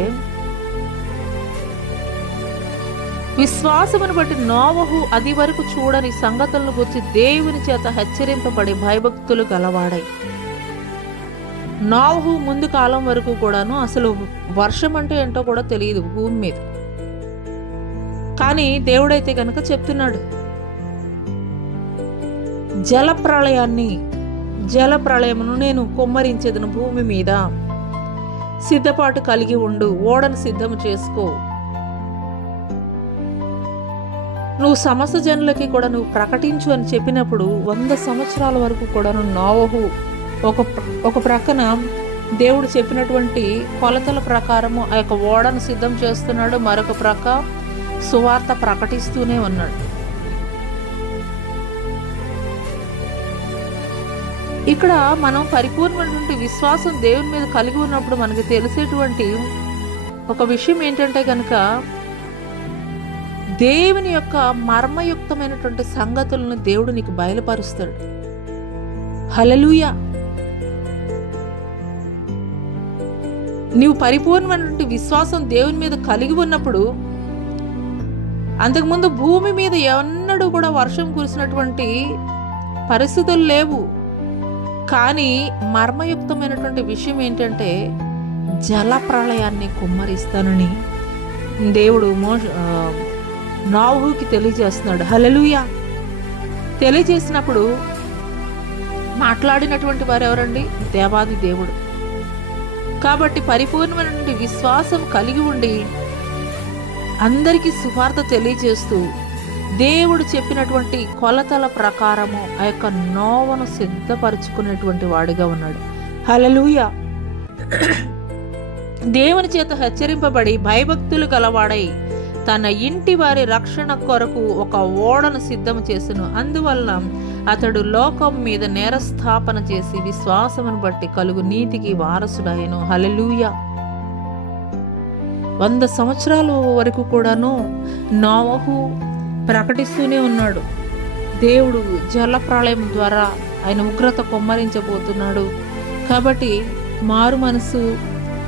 విశ్వాసమును బట్టి నోవహు అది వరకు చూడని సంగతులను గురించి దేవుని చేత హెచ్చరింపబడి భయభక్తులు గలవాడై. నోవహు ముందు కాలం వరకు కూడాను అసలు వర్షం అంటే ఏంటో కూడా తెలియదు భూమి మీద. కానీ దేవుడైతే కనుక చెప్తున్నాడు, జలప్రళయమును నేను కుమ్మరించేదను భూమి మీద, సిద్ధపాటు కలిగి ఉండు, ఓడను సిద్ధం చేసుకో. నువ్వు సమస్త జనులకి కూడా నువ్వు ప్రకటించు అని చెప్పినప్పుడు 100 సంవత్సరాల వరకు కూడా నోవహు ఒక ప్రక్కన దేవుడు చెప్పినటువంటి కొలతల ప్రకారము ఆ యొక్క ఓడను సిద్ధం చేస్తున్నాడు, మరొక ప్రక్క సువార్త ప్రకటిస్తూనే ఉన్నాడు. ఇక్కడ మనం పరిపూర్ణమైనటువంటి విశ్వాసం దేవుని మీద కలిగి ఉన్నప్పుడు మనకి తెలిసేటువంటి ఒక విషయం ఏంటంటే కనుక, దేవుని యొక్క మర్మయుక్తమైనటువంటి సంగతులను దేవుడు నీకు బయలుపరుస్తాడు. హల్లెలూయా. నీవు పరిపూర్ణమైనటువంటి విశ్వాసం దేవుని మీద కలిగి ఉన్నప్పుడు, అంతకుముందు భూమి మీద ఎన్నడూ కూడా వర్షం కురిసినటువంటి పరిస్థితులు లేవు. కానీ మర్మయుక్తమైనటువంటి విషయం ఏంటంటే, జల ప్రళయాన్ని కుమ్మరిస్తానని దేవుడు నోవహుకి తెలియజేస్తున్నాడు. హల్లెలూయా. తెలియజేసినప్పుడు మాట్లాడినటువంటి వారు ఎవరండి? దేవాది దేవుడు. కాబట్టి పరిపూర్ణమైనటువంటి విశ్వాసం కలిగి ఉండి అందరికీ సువార్త తెలియజేస్తూ దేవుడు చెప్పినటువంటి కొలతల ప్రకారము ఆ యొక్క నోవను సిద్ధపరచుకునేటువంటి వాడిగా ఉన్నాడు. హల్లెలూయా. దేవుని చేత హెచ్చరింపబడి భయభక్తులు గలవాడై తన ఇంటి వారి రక్షణ కొరకు ఒక ఓడను సిద్ధం చేసును. అందువలన అతడు లోకం మీద నేరస్థాపన చేసి విశ్వాసమును బట్టి కలుగు నీతికి వారసుడాయను. హల్లెలూయా. 100 సంవత్సరాల వరకు కూడాను నోవహు ప్రకటిస్తూనే ఉన్నాడు. దేవుడు జల ప్రళయం ద్వారా ఆయన ఉగ్రత కొమ్మరించబోతున్నాడు. కాబట్టి మారు మనసు,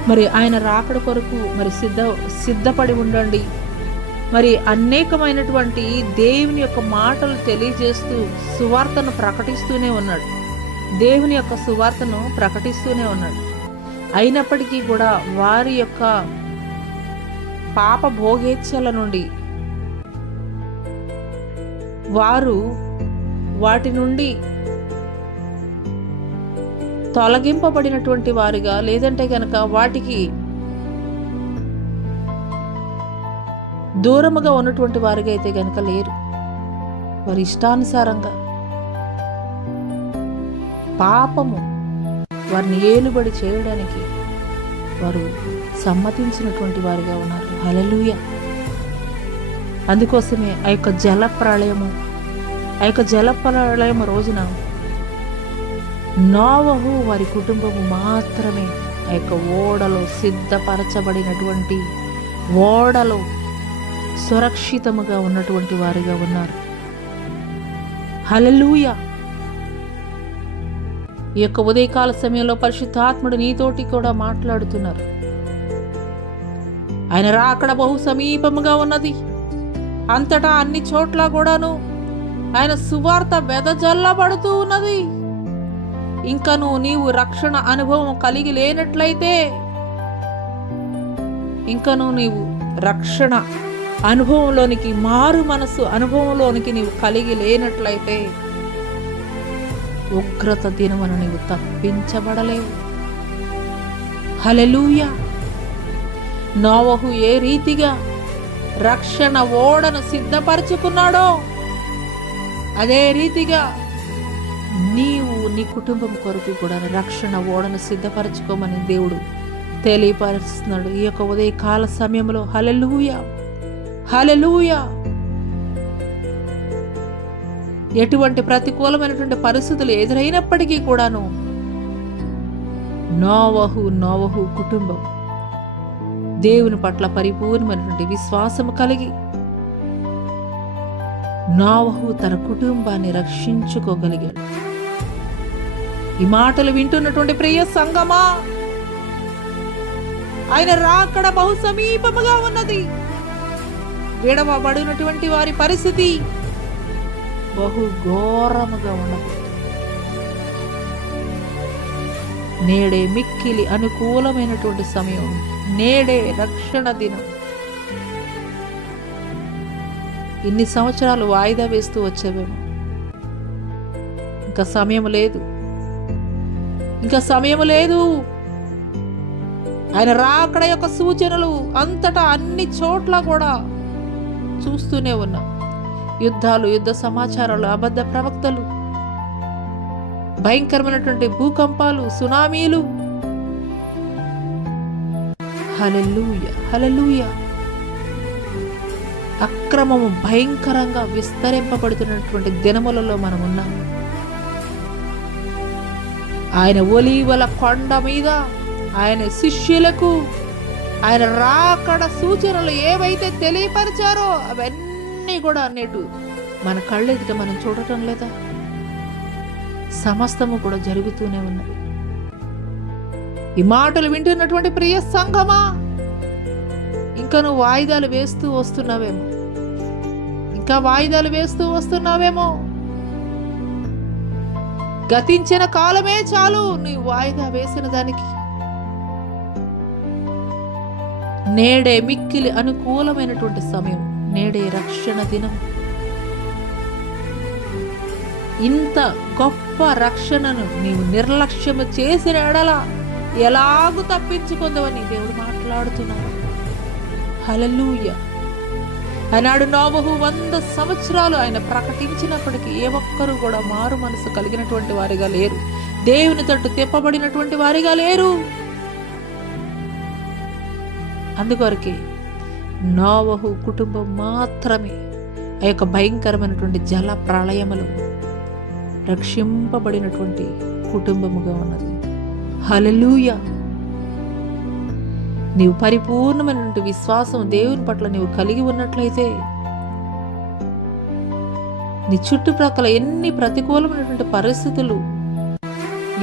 మరి ఆయన రాకడ కొరకు మరి సిద్ధపడి ఉండండి. మరి అనేకమైనటువంటి దేవుని యొక్క మాటలు తెలియజేస్తూ సువార్తను ప్రకటిస్తూనే ఉన్నాడు. దేవుని యొక్క సువార్తను ప్రకటిస్తూనే ఉన్నాడు. అయినప్పటికీ కూడా వారి యొక్క పాప భోగేచ్ఛల నుండి వారు వాటి నుండి తొలగింపబడినటువంటి వారుగా, లేదంటే కనుక వాటికి దూరముగా ఉన్నటువంటి వారిగా అయితే కనుక లేరు. వారి ఇష్టానుసారంగా పాపము వారిని ఏలుబడి చేయడానికి వారు సమ్మతించినటువంటి వారిగా ఉన్నారు. హల్లెలూయా. అందుకోసమే ఆ యొక్క జల ప్రళయము రోజున నోవహు వారి కుటుంబము మాత్రమే ఆ యొక్క ఓడలో సిద్ధపరచబడినటువంటి ఓడలో సురక్షితముగా ఉన్నటువంటి వారిగా ఉన్నారు. హల్లెలూయా. ఈ యొక్క ఉదయకాల సమయంలో పరిశుద్ధాత్ముడు నీతోటి కూడా మాట్లాడుతున్నారు. ఆయన రాకడ బహు సమీపముగా ఉన్నది. అంతటా అన్ని చోట్ల కూడాను ఆయన సువార్త వెదజల్లబడుతూ ఉన్నది. ఇంకను నీవు రక్షణ అనుభవం కలిగి లేనట్లయితే, ఇంకను నీవు రక్షణ అనుభవంలోనికి, మారు మనసు అనుభవంలోనికి నీవు కలిగి లేనట్లయితే ఉగ్రత దినమున నీవు తప్పించబడలేవు. హల్లెలూయా. నోవహు ఏ రీతిగా రక్షణ ఓడను సిద్ధపరచుకున్నాడో అదే రీతిగా నీవు నీ కుటుంబం కొరకు కూడా రక్షణ ఓడను సిద్ధపరచుకోమని దేవుడు తెలియపరుస్తున్నాడు ఈ యొక్క ఉదయకాల సమయంలో. హల్లెలూయా. హల్లెలూయా. ఎటువంటి ప్రతికూలమైనటువంటి పరిస్థితులు ఎదురైనప్పటికీ కూడాను నోవహు కుటుంబం దేవుని పట్ల పరిపూర్ణమైనటువంటి విశ్వాసము కలిగి నోవహు తన కుటుంబాన్ని రక్షించుకోగలిగాడు. ఈ మాటలు వింటున్నటువంటి ప్రియ సంగమా, ఆయన రాకడ బహు సమీపముగా ఉన్నది. విడవబడినటువంటి వారి పరిస్థితి బహు ఘోరముగా ఉండబోతుంది. నేడే మిక్కిలి అనుకూలమైనటువంటి సమయం, నేడే రక్షణ దినం. ఇన్ని సంవత్సరాలు వాయిదా వేస్తూ వచ్చేవేమో, ఇంకా సమయం లేదు. ఆయన రాకడ యొక్క సూచనలు అంతటా అన్ని చోట్ల కూడా చూస్తూనే ఉన్నాం. యుద్ధాలు, యుద్ధ సమాచారాలు, అబద్ధ ప్రవక్తలు, భయంకరమైనటువంటి భూకంపాలు, సునామీలు. హల్లెలూయా, హల్లెలూయా. అక్రమము భయంకరంగా విస్తరింపబడుతున్నటువంటి దినములలో మనం ఉన్నాము. ఆయన ఒలీవల కొండ మీద ఆయన శిష్యులకు ఆయన రాకడ సూచనలు ఏవైతే తెలియపరిచారో అవన్నీ కూడా అన్నట్టు మన కళ్ళెదుట మనం చూడటం లేదా? సమస్తము కూడా జరుగుతూనే ఉన్నది. ఈ మాటలు వింటున్నటువంటి ప్రియ సంఘమా, ఇంకా నువ్వు వాయిదాలు వేస్తూ వస్తున్నావేమో, ఇంకా వాయిదాలు వేస్తూ వస్తున్నావేమో. గతించిన కాలమే చాలు నువ్వు వాయిదా వేసిన దానికి. నేడే మిక్కిలి అనుకూలమైనటువంటి సమయం, నేడే రక్షణ దినం. ఇంత గొప్ప రక్షణను నీవు నిర్లక్ష్యము చేసిన ఎడల ఎలాగూ తప్పించుకుందామని దేవుడు మాట్లాడుతున్నాడు. హల్లెలూయా. ఆనాడు నోవహు 100 సంవత్సరాలు ఆయన ప్రకటించినప్పటికీ ఏ ఒక్కరు కూడా మారు మనసు కలిగినటువంటి వారిగా లేరు, దేవుని తట్టు తిప్పబడినటువంటి వారిగా లేరు. అందుకొరకే నోవహు కుటుంబం మాత్రమే ఆ యొక్క భయంకరమైనటువంటి జల ప్రళయములు రక్షింపబడినటువంటి కుటుంబముగా ఉన్నది. హల్లెలూయా. నీవు పరిపూర్ణమైనటువంటి విశ్వాసం దేవుని పట్ల నీవు కలిగి ఉన్నట్లయితే నీ చుట్టుప్రక్కల ఎన్ని ప్రతికూలమైనటువంటి పరిస్థితులు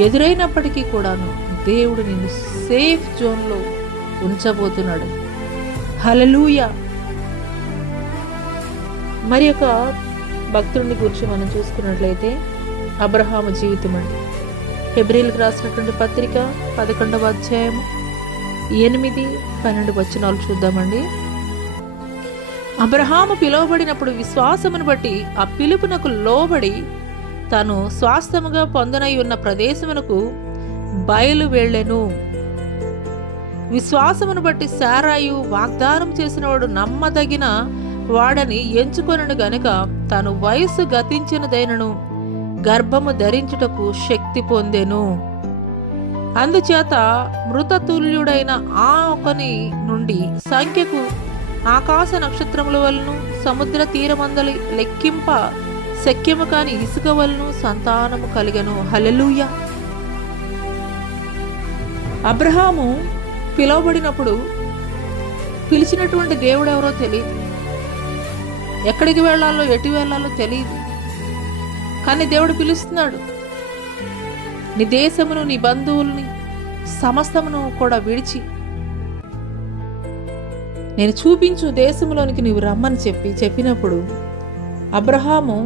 ఎదురైనప్పటికీ కూడాను దేవుడు నిన్ను సేఫ్ జోన్లో ఉంచబోతున్నాడు. హల్లెలూయా. మరి యొక్క భక్తుడిని గురించి మనం చూసుకున్నట్లయితే అబ్రహాము జీవితం అండి. హెబ్రీలకు రాసినటువంటి పత్రిక 11వ అధ్యాయం 8-12 వచనాలు చూద్దామండి. అబ్రహాము పిలువబడినప్పుడు విశ్వాసమును బట్టి ఆ పిలుపునకు లోబడి తాను స్వాస్థ్యముగా పొందనై ఉన్న ప్రదేశమునకు బయలు వెళ్ళెను. విశ్వాసమును బట్టి శారాయు వాగ్దానం చేసినవాడు నమ్మదగిన వాడని ఎంచుకొనను గనుక తాను వయసు గతించినదైనను గర్భము ధరించుటకు శక్తి పొందెను. అందుచేత మృతతుల్యుడైన ఆ ఒకని నుండి సంఖ్యకు ఆకాశ నక్షత్రముల వలను సముద్ర తీరమందలి లెక్కింప శక్యము కాని ఇసుక వలను సంతానము కలిగెను. హల్లెలూయా. అబ్రహాము పిలువబడినప్పుడు పిలిచినటువంటి దేవుడు ఎవరో తెలియదు, ఎక్కడికి వెళ్ళాలో ఎటు వెళ్ళాలో తెలియదు. కానీ దేవుడు పిలుస్తున్నాడు. నీ దేశమును, నీ బంధువుల్ని, సమస్తమును కూడా విడిచి నేను చూపించు దేశంలోనికి నీవు రమ్మని చెప్పినప్పుడు అబ్రహాము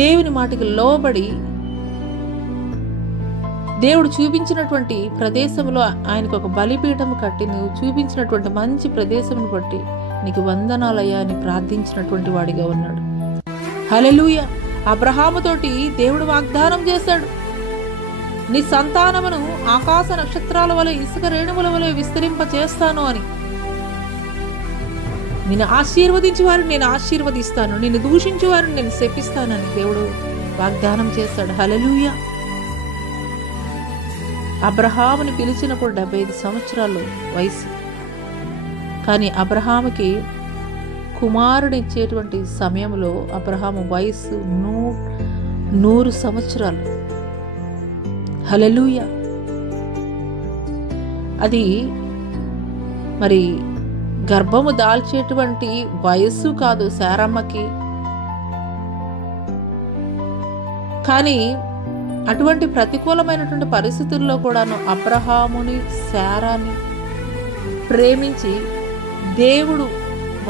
దేవుని మాటకి లోబడి దేవుడు చూపించినటువంటి ప్రదేశంలో ఆయనకు ఒక బలిపీఠము కట్టి నువ్వు చూపించినటువంటి మంచి ప్రదేశమును బట్టి నీకు వందనాలయ్యా అని ప్రార్థించినటువంటి వాడిగా ఉన్నాడు. హల్లెలూయా. అబ్రహాముతోటి దేవుడు వాగ్దానం చేశాడు, నీ సంతానమును ఆకాశ నక్షత్రాల వలె ఇసుక రేణువుల వలె విస్తరింప చేస్తాను అని. నిన్ను ఆశీర్వదించి వారిని నేను ఆశీర్వదిస్తాను, నిన్ను దూషించి వారిని నేను శపిస్తానని దేవుడు వాగ్దానం చేశాడు. హల్లెలూయా. అబ్రహాముని పిలిచినప్పుడు 75 సంవత్సరాలు వయసు. కానీ అబ్రహాముకి కుమారుడిచ్చేటువంటి సమయంలో అబ్రహాము వయసు 100 సంవత్సరాలు. హల్లెలూయా. అది మరి గర్భము దాల్చేటువంటి వయస్సు కాదు శారమ్మకి. కానీ అటువంటి ప్రతికూలమైనటువంటి పరిస్థితుల్లో కూడాను అబ్రహాముని శారాని ప్రేమించి దేవుడు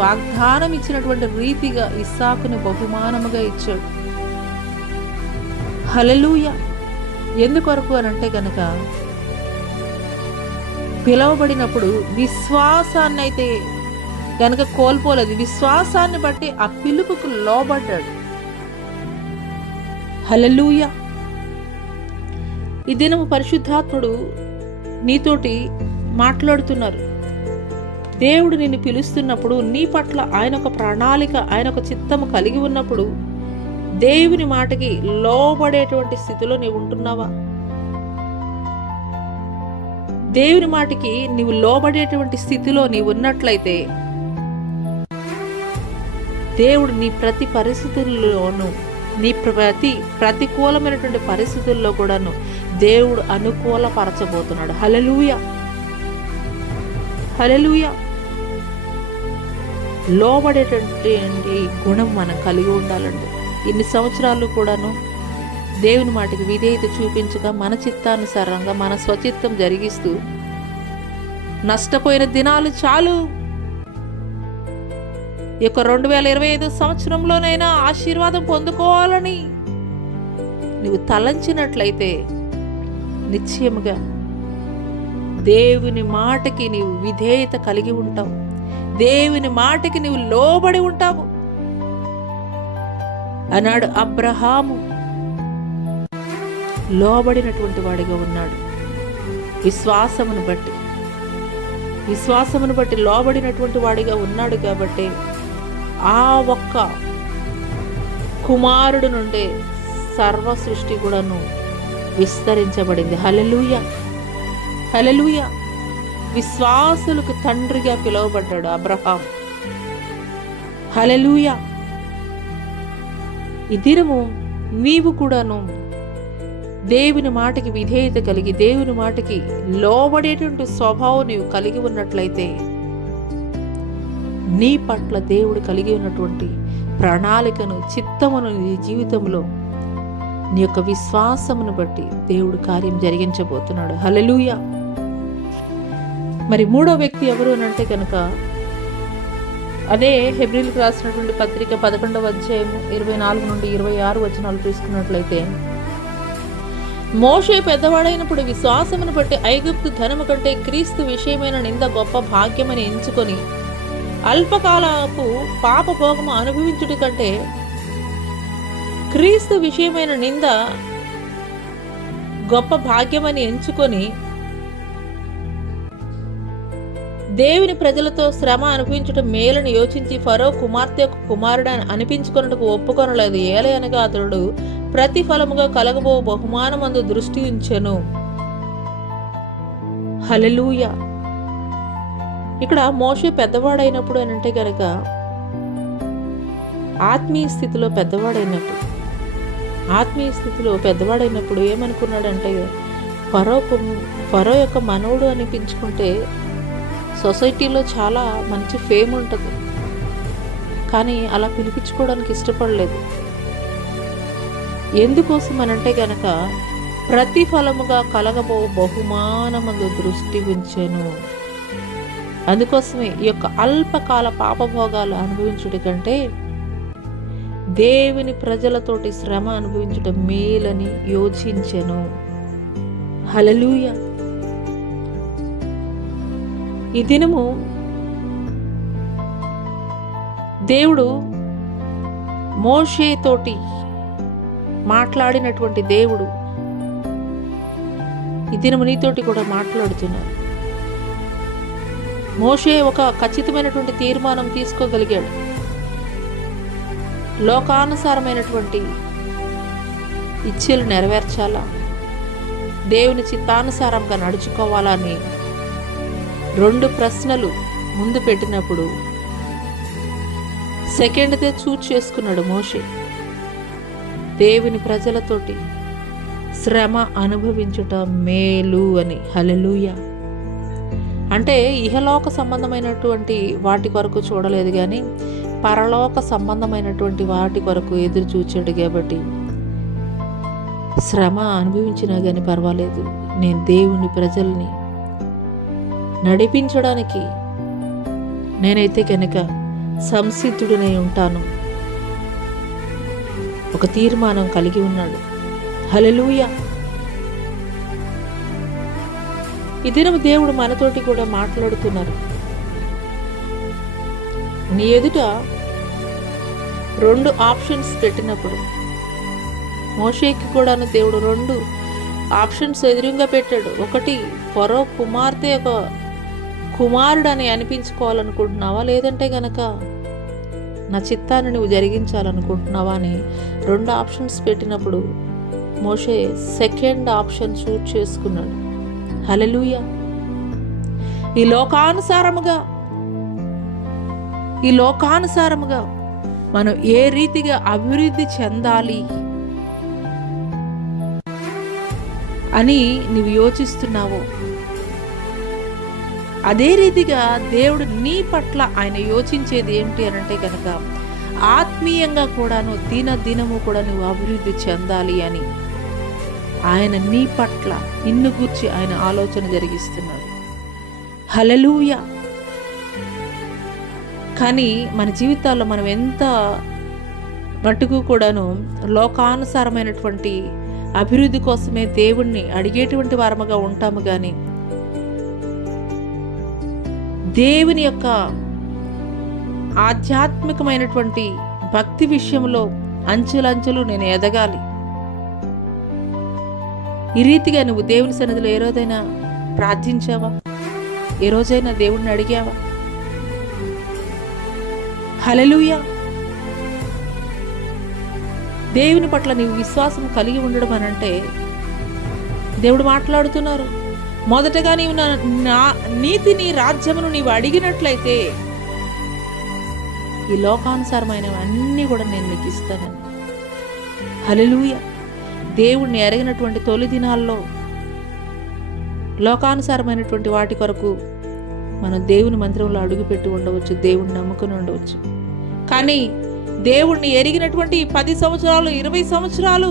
వాగ్దానం ఇచ్చినటువంటి రీతిగా ఇస్సాకుని బహుమానముగా ఇచ్చాడు. హల్లెలూయా. ఎందుకొరకు అని అంటే కనుక పిలువబడినప్పుడు విశ్వాసాన్ని అయితే కనుక కోల్పోలేదు, విశ్వాసాన్ని బట్టి ఆ పిలుపుకు లోబడ్డాడు. హల్లెలూయా. ఈ దినము పరిశుద్ధాత్ముడు నీతోటి మాట్లాడుతున్నారు. దేవుడు నిన్ను పిలుస్తున్నప్పుడు, నీ పట్ల ఆయన ఒక ప్రణాళిక, ఆయన ఒక చిత్తము కలిగి ఉన్నప్పుడు దేవుని మాటకి లోబడేటువంటి స్థితిలో నీవు ఉంటున్నావా? దేవుని మాటకి నీవు లోబడేటువంటి స్థితిలో నీవు ఉన్నట్లయితే దేవుడు నీ ప్రతి పరిస్థితుల్లోనూ, నీ ప్రతికూలమైనటువంటి పరిస్థితుల్లో కూడాను దేవుడు అనుకూలపరచబోతున్నాడు. హల్లెలూయా, హల్లెలూయా. లోబడేటువంటి గుణం మనం కలిగి ఉండాలండి. ఇన్ని సంవత్సరాలు కూడాను దేవుని మాటకి విధేయత చూపించగా, మన చిత్తానుసారంగా మన స్వచిత్తం జరిగిస్తూ నష్టపోయిన దినాలు చాలు. ఈ యొక్క 2025 సంవత్సరంలోనైనా ఆశీర్వాదం పొందుకోవాలని నువ్వు తలంచినట్లయితే నిశ్చయముగా దేవుని మాటకి నీవు విధేయత కలిగి ఉంటావు. దేవుని మాటకి నీవు లోబడి ఉంటావు. అన్నాడు అబ్రహాము లోబడినటువంటి వాడిగా ఉన్నాడు. విశ్వాసమును బట్టి లోబడినటువంటి వాడిగా ఉన్నాడు. కాబట్టి ఆ ఒక్క కుమారుడు నుండే సర్వ సృష్టి కూడాను విస్తరించబడింది. హల్లెలూయా, హల్లెలూయా. విశ్వాసులకు తండ్రిగా పిలువబడ్డాడు అబ్రహాం. హల్లెలూయా. ఈ దినము నీవు కూడాను దేవుని మాటకి విధేయత కలిగి, దేవుని మాటకి లోబడేటువంటి స్వభావం నీవు కలిగి ఉన్నట్లయితే నీ పట్ల దేవుడు కలిగి ఉన్నటువంటి ప్రణాళికను, చిత్తమును నీ జీవితంలో నీ యొక్క విశ్వాసమును బట్టి దేవుడు కార్యం జరిగించబోతున్నాడు. హల్లెలూయా. మరి మూడో వ్యక్తి ఎవరు అని కనుక అదే హెబ్రీలకు రాసినటువంటి పత్రిక 11వ అధ్యాయము 24 నుండి 26 వచనాలు తీసుకున్నట్లయితే, మోషే పెద్దవాడైనప్పుడు విశ్వాసమును బట్టి ఐగుప్తు ధనము కంటే క్రీస్తు విషయమైన నింద గొప్ప భాగ్యమని ఎంచుకొని అల్పకాలపు పాప భోగము అనుభవించుట కంటే క్రీస్తు విషయమైన నింద గొప్ప భాగ్యమని ఎంచుకొని దేవుని ప్రజలతో శ్రమ అనుభవించటం మేలని యోచించి ఫరో కుమార్తె యొక్క కుమారుడు అనిపించుకొనుటకు ఒప్పుకొనలేదు. ఏలయనగా అతడు ప్రతిఫలముగా కలగబో బహుమానమందు దృష్టి ఉంచెను. హల్లెలూయా. ఇక్కడ మోషే పెద్దవాడైనప్పుడు అని అంటే కనుక ఆత్మీయ స్థితిలో పెద్దవాడైనప్పుడు ఏమనుకున్నాడంటే, ఫరో యొక్క మనవుడు అనిపించుకుంటే సొసైటీలో చాలా మంచి ఫేమ్ ఉంటుంది, కానీ అలా పిలిపించుకోవడానికి ఇష్టపడలేదు. ఎందుకోసం అనంటే గనక ప్రతిఫలముగా కలగబో బహుమానమందు దృష్టి ఉంచెను. అందుకోసమే ఈ యొక్క అల్పకాల పాపభోగాలు అనుభవించుట కంటే దేవుని ప్రజలతోటి శ్రమ అనుభవించడం మేలని యోచించెను. హల్లెలూయా. ఈ దినము దేవుడు మోషేతోటి మాట్లాడినటువంటి దేవుడు ఈ దినము నీతోటి కూడా మాట్లాడుతున్నారు. మోషే ఒక ఖచ్చితమైనటువంటి తీర్మానం తీసుకోగలిగాడు. లోకానుసారమైనటువంటి ఇచ్ఛలు నెరవేర్చాలా, దేవుని చిత్తానుసారంగా నడుచుకోవాలని 2 ప్రశ్నలు ముందు పెట్టినప్పుడు సెకండ్దే చూజ్ చేసుకున్నాడు మోషే. దేవుని ప్రజలతోటి శ్రమ అనుభవించుట మేలు అని. హల్లెలూయా. అంటే ఇహలోక సంబంధమైనటువంటి వాటి కొరకు చూడలేదు, కానీ పరలోక సంబంధమైనటువంటి వాటి కొరకు ఎదురు చూచాడు. కాబట్టి శ్రమ అనుభవించినా కానీ పర్వాలేదు, నేను దేవుని ప్రజల్ని నడిపించడానికి నేనైతే కనుక సంసిద్ధుడనై ఉంటాను. ఒక తీర్మానం కలిగి ఉన్నాడు. హల్లెలూయా. ఈ దినం దేవుడు మనతోటి కూడా మాట్లాడుతున్నారు. నీ ఎదుట 2 ఆప్షన్స్ పెట్టినప్పుడు, మోషేకి కూడాను దేవుడు 2 ఆప్షన్స్ ఎదురుగా పెట్టాడు. ఒకటి ఫరో కుమార్తె ఒక కుమారుడని అనిపించుకోవాలనుకుంటున్నావా, లేదంటే గనక నా చిత్తాన్ని నువ్వు జరిగించాలనుకుంటున్నావా అని 2 ఆప్షన్స్ పెట్టినప్పుడు మోషే సెకండ్ ఆప్షన్ చూజ్ చేసుకున్నాడు. హల్లెలూయా. ఈ లోకానుసారముగా మనం ఏ రీతిగా అభివృద్ధి చెందాలి అని నీవు యోచిస్తున్నావో, అదే రీతిగా దేవుడు నీ పట్ల ఆయన యోచించేది ఏమిటి అనంటే కనుక ఆత్మీయంగా కూడాను దినము కూడా నువ్వు అభివృద్ధి చెందాలి అని ఆయన నీ పట్ల నిన్ను గూర్చి ఆయన ఆలోచన జరిగిస్తున్నాడు. హల్లెలూయా. కానీ మన జీవితాల్లో మనం ఎంత మట్టుకు కూడాను లోకానుసారమైనటువంటి అభివృద్ధి కోసమే దేవుణ్ణి అడిగేటువంటి వారముగా ఉంటాము, కానీ దేవుని యొక్క ఆధ్యాత్మికమైనటువంటి భక్తి విషయంలో అంచెలంచెలు నేను ఎదగాలి. ఈ రీతిగా నువ్వు దేవుని సన్నిధిలో ఏ రోజైనా ప్రార్థించావా? ఏ రోజైనా దేవుణ్ణి అడిగావా? హల్లెలూయా. దేవుని పట్ల నీవు విశ్వాసం కలిగి ఉండడం అనంటే దేవుడు మాట్లాడుతున్నారు. మొదటగా నీవు నా నీతిని రాజ్యమును నీవు అడిగినట్లయితే ఈ లోకానుసారమైనవన్నీ కూడా నేను నీకు ఇస్తానని. హల్లెలూయా. దేవుణ్ణి ఎరగినటువంటి తొలి దినాల్లో లోకానుసారమైనటువంటి వాటి కొరకు మనం దేవుని మందిరంలో అడుగుపెట్టి ఉండవచ్చు, దేవుణ్ణి నమ్ముకుని ఉండవచ్చు. కానీ దేవుణ్ణి ఎరిగినటువంటి 10 సంవత్సరాలు, 20 సంవత్సరాలు,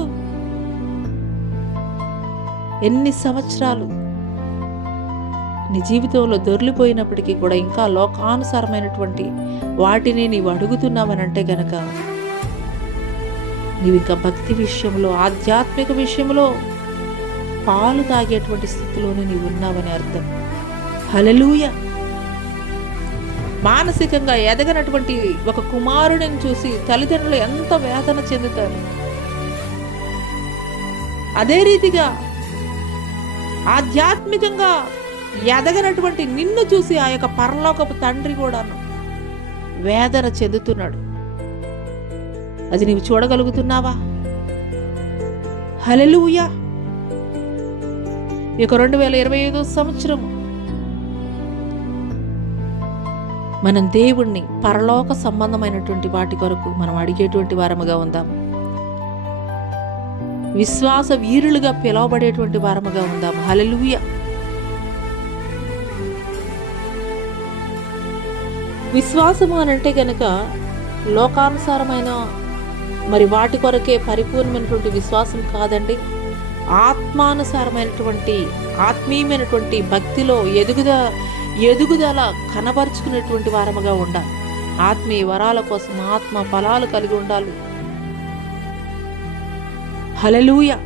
ఎన్ని సంవత్సరాలు నీ జీవితంలో దొర్లిపోయినప్పటికీ కూడా ఇంకా లోకానుసారమైనటువంటి వాటిని నీవు అడుగుతున్నావనంటే గనక నీవు ఇంకా భక్తి విషయంలో, ఆధ్యాత్మిక విషయంలో పాలు తాగేటువంటి స్థితిలోనే నీవు ఉన్నావని అర్థం. హల్లెలూయా. మానసికంగా ఎదగనటువంటి ఒక కుమారుడిని చూసి తల్లిదండ్రులు ఎంత వేదన చెందుతారు. అదే రీతిగా ఆధ్యాత్మికంగా ఎదగనటువంటి నిన్ను చూసి ఆ యొక్క పరలోకపు తండ్రి కూడాను వేదన చెందుతున్నాడు. అది నీవు చూడగలుగుతున్నావా? హల్లెలూయా. ఇక 2025 సంవత్సరం మనం దేవుణ్ణి పరలోక సంబంధమైనటువంటి వాటి కొరకు మనం అడిగేటువంటి వారముగా ఉందాం. విశ్వాస వీరులుగా పిలువబడేటువంటి వారముగా ఉందాం. హల్లెలూయా. విశ్వాసము అనంటే గనక లోకానుసారమైన మరి వాటి కొరకే పరిపూర్ణమైనటువంటి విశ్వాసం కాదండి. ఆత్మానుసారమైనటువంటి ఆత్మీయమైనటువంటి భక్తిలో ఎదుగుదల కనబరుచుకునేటువంటి వారముగా ఉండాలి. ఆత్మీయ వరాల కోసం ఆత్మ ఫలాలు కలిగి ఉండాలి. హల్లెలూయా.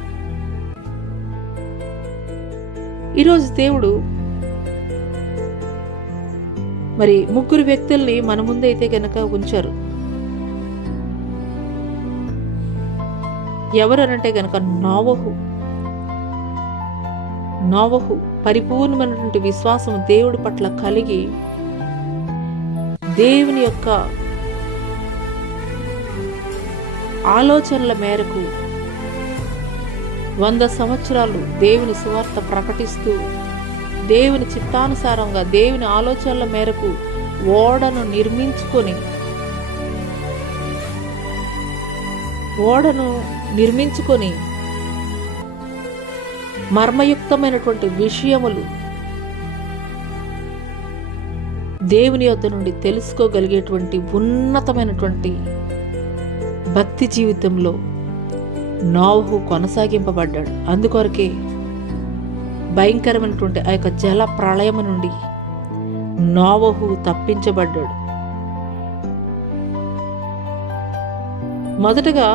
ఈరోజు దేవుడు మరి 3 వ్యక్తుల్ని మన ముందైతే గనక ఉంచారు. ఎవరనంటే గనక నోవహు పరిపూర్ణమైనటువంటి విశ్వాసం దేవుడి పట్ల కలిగి దేవుని యొక్క ఆలోచనల మేరకు 100 సంవత్సరాలు దేవుని సువార్త ప్రకటిస్తూ దేవుని చిత్తానుసారంగా దేవుని ఆలోచనల మేరకు ఓడను నిర్మించుకొని మర్మయుక్తమైనటువంటి విషయములు దేవుని యొద్ద నుండి తెలుసుకోగలిగేటువంటి ఉన్నతమైనటువంటి భక్తి జీవితంలో నోవహు కొనసాగింపబడ్డాడు. అందుకొరకే భయంకరమైనటువంటి ఆ యొక్క జల ప్రళయము నుండి నోవహు తప్పించబడ్డాడు. మొదటగా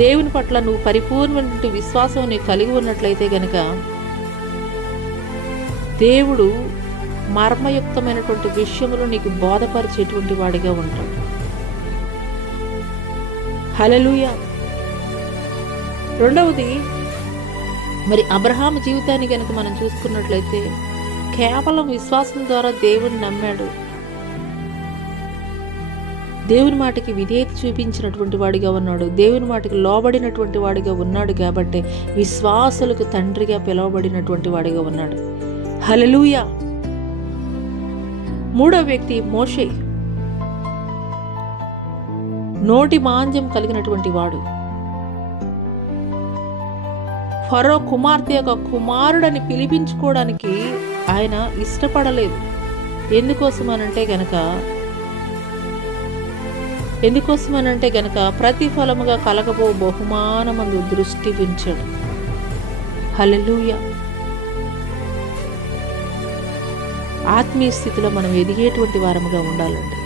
దేవుని పట్ల నువ్వు పరిపూర్ణమైనటువంటి విశ్వాసం నీవు కలిగి ఉన్నట్లయితే గనక దేవుడు మర్మయుక్తమైనటువంటి విషయములు నీకు బోధపరిచేటువంటి వాడిగా ఉంటాడు. హల్లెలూయా. రెండవది, మరి అబ్రహాము జీవితాన్ని కనుక మనం చూసుకున్నట్లయితే కేవలం విశ్వాసం ద్వారా దేవుని నమ్మాడు. దేవుని మాటకి విధేయత చూపించినటువంటి వాడిగా ఉన్నాడు. దేవుని మాటకి లోబడినటువంటి వాడిగా ఉన్నాడు కాబట్టి విశ్వాసులకు తండ్రిగా పిలువబడినటువంటి వాడిగా ఉన్నాడు. హల్లెలూయా. మూడవ వ్యక్తి మోషే. నోటి మాంద్యం కలిగినటువంటి వాడు. ఫరో కుమార్తె యొక్క కుమారుడని పిలిపించుకోవడానికి ఆయన ఇష్టపడలేదు. ఎందుకోసమనంటే గనక ప్రతిఫలముగా కలగబో బహుమానమందు దృష్టి ఉంచాడు. హల్లెలూయా. ఆత్మీయ స్థితిలో మనం ఎదిగేటువంటి వారముగా ఉండాలండి.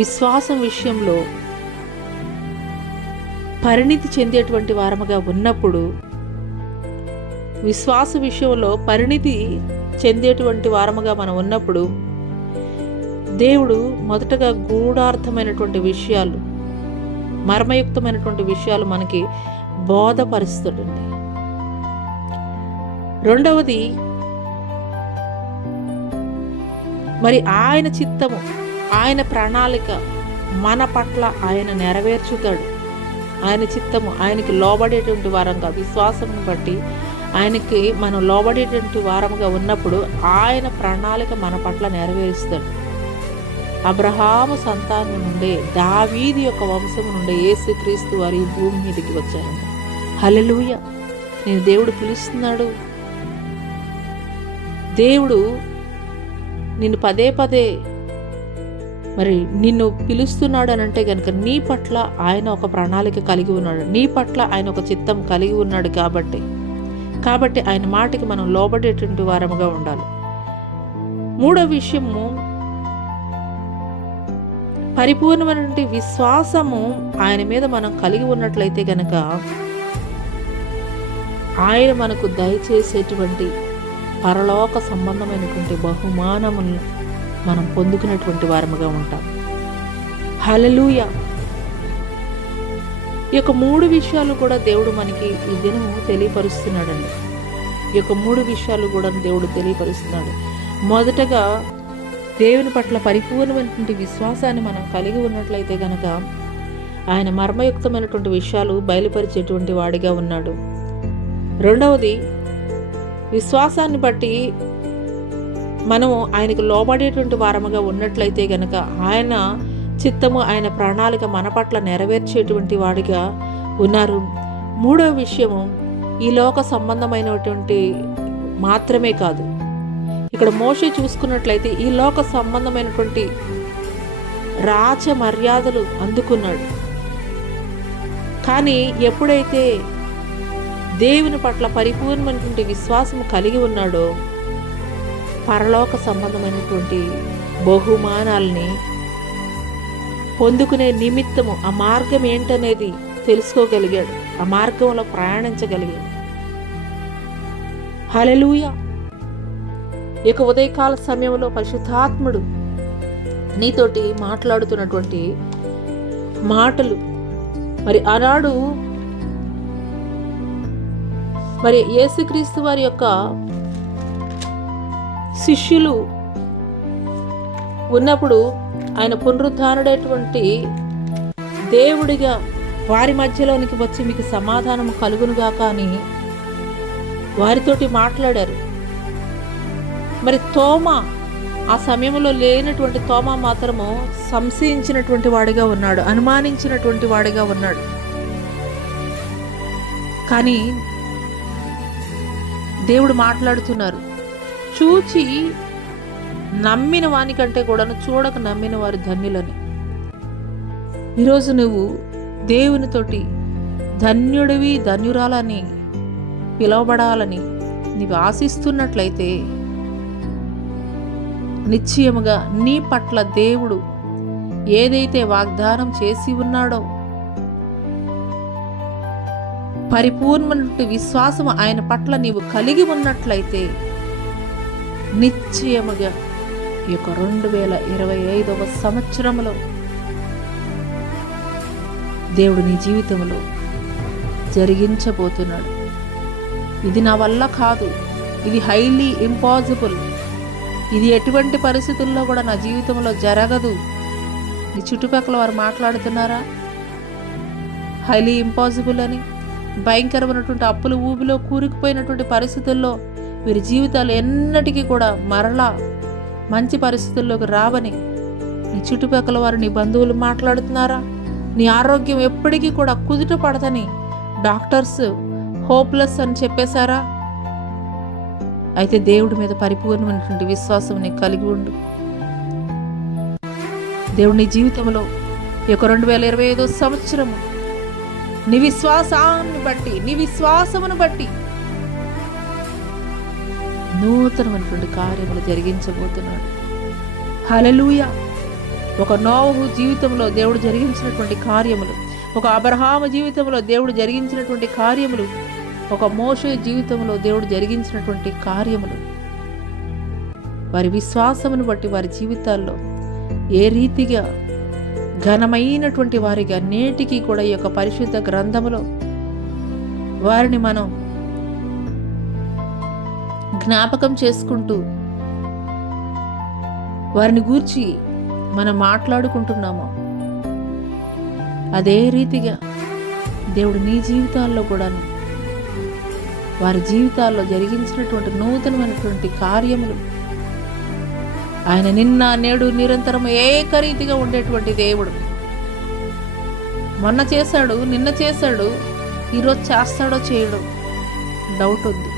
విశ్వాసం విషయంలో పరిణితి చెందేటువంటి వారముగా ఉన్నప్పుడు, విశ్వాస విషయంలో పరిణితి చెందేటువంటి వారముగా మనం ఉన్నప్పుడు దేవుడు మొదటగా గూఢార్థమైనటువంటి విషయాలు, మర్మయుక్తమైనటువంటి విషయాలు మనకి బోధపరుస్తాడండి. రెండవది, మరి ఆయన చిత్తము, ఆయన ప్రణాళిక మన పట్ల ఆయన నెరవేర్చుతాడు. ఆయన చిత్తము, ఆయనకి లోబడేటువంటి వారంగా, విశ్వాసమును బట్టి ఆయనకి మనం లోబడేటువంటి వారముగా ఉన్నప్పుడు ఆయన ప్రణాళిక మన పట్ల నెరవేరుస్తాడు. అబ్రహాము సంతానం నుండే, దావీదు యొక్క వంశము నుండే యేసుక్రీస్తు వారి భూమి మీదకి వచ్చారండి. హల్లెలూయా. నేను దేవుడు పిలుస్తున్నాడు. దేవుడు నిన్ను పదే పదే మరి నిన్ను పిలుస్తున్నాడు అని అంటే కనుక నీ పట్ల ఆయన ఒక ప్రణాళిక కలిగి ఉన్నాడు. నీ పట్ల ఆయన ఒక చిత్తం కలిగి ఉన్నాడు. కాబట్టి ఆయన మాటకి మనం లోబడేటువంటి వారముగా ఉండాలి. మూడో విషయము, పరిపూర్ణమైనటువంటి విశ్వాసము ఆయన మీద మనం కలిగి ఉన్నట్లయితే గనక ఆయన మనకు దయచేసేటువంటి పరలోక సంబంధమైనటువంటి బహుమానములను మనం పొందుకునేటువంటి వారముగా ఉంటాం. హల్లెలూయా. ఈ యొక్క మూడు విషయాలు కూడా దేవుడు మనకి ఈ దినము తెలియపరుస్తున్నాడండి. ఈ యొక్క మూడు విషయాలు కూడా దేవుడు తెలియపరుస్తున్నాడు. మొదటగా, దేవుని పట్ల పరిపూర్ణమైనటువంటి విశ్వాసాన్ని మనం కలిగి ఉన్నట్లయితే కనుక ఆయన మర్మయుక్తమైనటువంటి విషయాలు బయలుపరిచేటువంటి వాడిగా ఉన్నాడు. రెండవది, విశ్వాసాన్ని బట్టి మనము ఆయనకు లోబడేటువంటి వారముగా ఉన్నట్లయితే కనుక ఆయన చిత్తము, ఆయన ప్రణాళిక మన పట్ల నెరవేర్చేటువంటి వాడిగా ఉన్నారు. మూడవ విషయము, ఈ లోక సంబంధమైనటువంటి మాత్రమే కాదు. ఇక్కడ మోషే చూసుకున్నట్లయితే ఈ లోక సంబంధమైనటువంటి రాజ మర్యాదలు అందుకున్నాడు. కానీ ఎప్పుడైతే దేవుని పట్ల పరిపూర్ణమైనటువంటి విశ్వాసం కలిగి ఉన్నాడో పరలోక సంబంధమైనటువంటి బహుమానాల్ని పొందుకునే నిమిత్తము ఆ మార్గం ఏంటనేది తెలుసుకోగలిగాడు. ఆ మార్గంలో ప్రయాణించగలిగాడు. హల్లెలూయా. ఇక ఉదయకాల సమయంలో పరిశుద్ధాత్ముడు నీతోటి మాట్లాడుతున్నటువంటి మాటలు, మరి ఆనాడు మరి యేసుక్రీస్తు వారి యొక్క శిష్యులు ఉన్నప్పుడు ఆయన పునరుద్ధానుడైనటువంటి దేవుడిగా వారి మధ్యలోనికి వచ్చి మీకు సమాధానం కలుగునుగాక అని వారితోటి మాట్లాడారు. మరి తోమా, ఆ సమయంలో లేనటువంటి తోమా మాత్రము సంశయించినటువంటి వాడిగా ఉన్నాడు, అనుమానించినటువంటి వాడిగా ఉన్నాడు. కానీ దేవుడు మాట్లాడుతున్నారు, చూచి నమ్మిన వానికంటే కూడాను చూడక నమ్మిన వారు ధన్యులని. ఈరోజు నువ్వు దేవునితోటి ధన్యుడివి, ధన్యురాలని పిలువబడాలని నీవు ఆశిస్తున్నట్లయితే నిశ్చయముగా నీ పట్ల దేవుడు ఏదైతే వాగ్దానం చేసి ఉన్నాడో పరిపూర్ణమైన విశ్వాసం ఆయన పట్ల నీవు కలిగి ఉన్నట్లయితే నిశ్చయముగా ఈ యొక్క 2025వ సంవత్సరంలో దేవుడు నీ జీవితంలో జరిగించబోతున్నాడు. ఇది నా వల్ల కాదు, ఇది హైలీ ఇంపాసిబుల్, ఇది ఎటువంటి పరిస్థితుల్లో కూడా నా జీవితంలో జరగదు. నీ చుట్టుపక్కల వారు మాట్లాడుతున్నారా హైలీ ఇంపాసిబుల్ అని? భయంకరమైనటువంటి అప్పుల ఊబిలో కూరుకుపోయినటువంటి పరిస్థితుల్లో వీరి జీవితాలు ఎన్నటికీ కూడా మరలా మంచి పరిస్థితుల్లోకి రావని నీ చుట్టుపక్కల వారు, నీ బంధువులు మాట్లాడుతున్నారా? నీ ఆరోగ్యం ఎప్పటికీ కూడా కుదుట పడదని డాక్టర్స్ హోప్లెస్ అని చెప్పేశారా? అయితే దేవుడి మీద పరిపూర్ణమైనటువంటి విశ్వాసం నీకు కలిగి ఉండు. దేవుడి నీ జీవితంలో ఈ యొక్క 2025 సంవత్సరము నీ విశ్వాసమును బట్టి నూతనమైనటువంటి కార్యములు జరిగించబోతున్నాడు. హల్లెలూయా. ఒక నోవహు జీవితంలో దేవుడు జరిగించినటువంటి కార్యములు, ఒక అబ్రహాము జీవితంలో దేవుడు జరిగించినటువంటి కార్యములు, ఒక మోషే జీవితంలో దేవుడు జరిగించినటువంటి కార్యములు, వారి విశ్వాసమును బట్టి వారి జీవితాల్లో ఏ రీతిగా ఘనమైనటువంటి వారిగా నేటికి కూడా ఈ యొక్క పరిశుద్ధ గ్రంథములో వారిని మనం జ్ఞాపకం చేసుకుంటూ వారిని గూర్చి మనం మాట్లాడుకుంటున్నాము. అదే రీతిగా దేవుడు నీ జీవితాల్లో కూడాను వారి జీవితాల్లో జరిగించినటువంటి నూతనమైనటువంటి కార్యములు, ఆయన నిన్న నేడు నిరంతరం ఏకరీతిగా ఉండేటువంటి దేవుడు. మొన్న చేశాడు, నిన్న చేశాడు, ఈరోజు చేస్తాడో చేయడో డౌట్ వద్దు.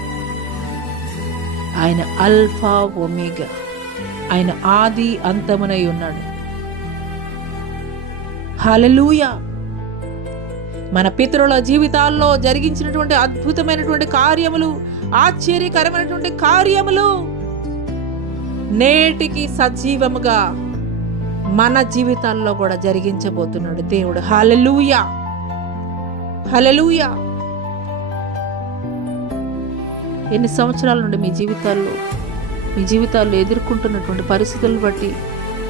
ఆయన అల్ఫా ఒమేగా, ఆయన ఆది అంతమునై ఉన్నాడు. హల్లెలూయా. మన పితరుల జీవితాల్లో జరిగించినటువంటి అద్భుతమైనటువంటి కార్యములు, ఆశ్చర్యకరమైనటువంటి కార్యములు నేటికి సజీవముగా మన జీవితాల్లో కూడా జరిగించబోతున్నాడు దేవుడు. హల్లెలూయా, హల్లెలూయా. ఎన్ని సంవత్సరాల నుండి మీ జీవితాల్లో ఎదుర్కొంటున్నటువంటి పరిస్థితులను బట్టి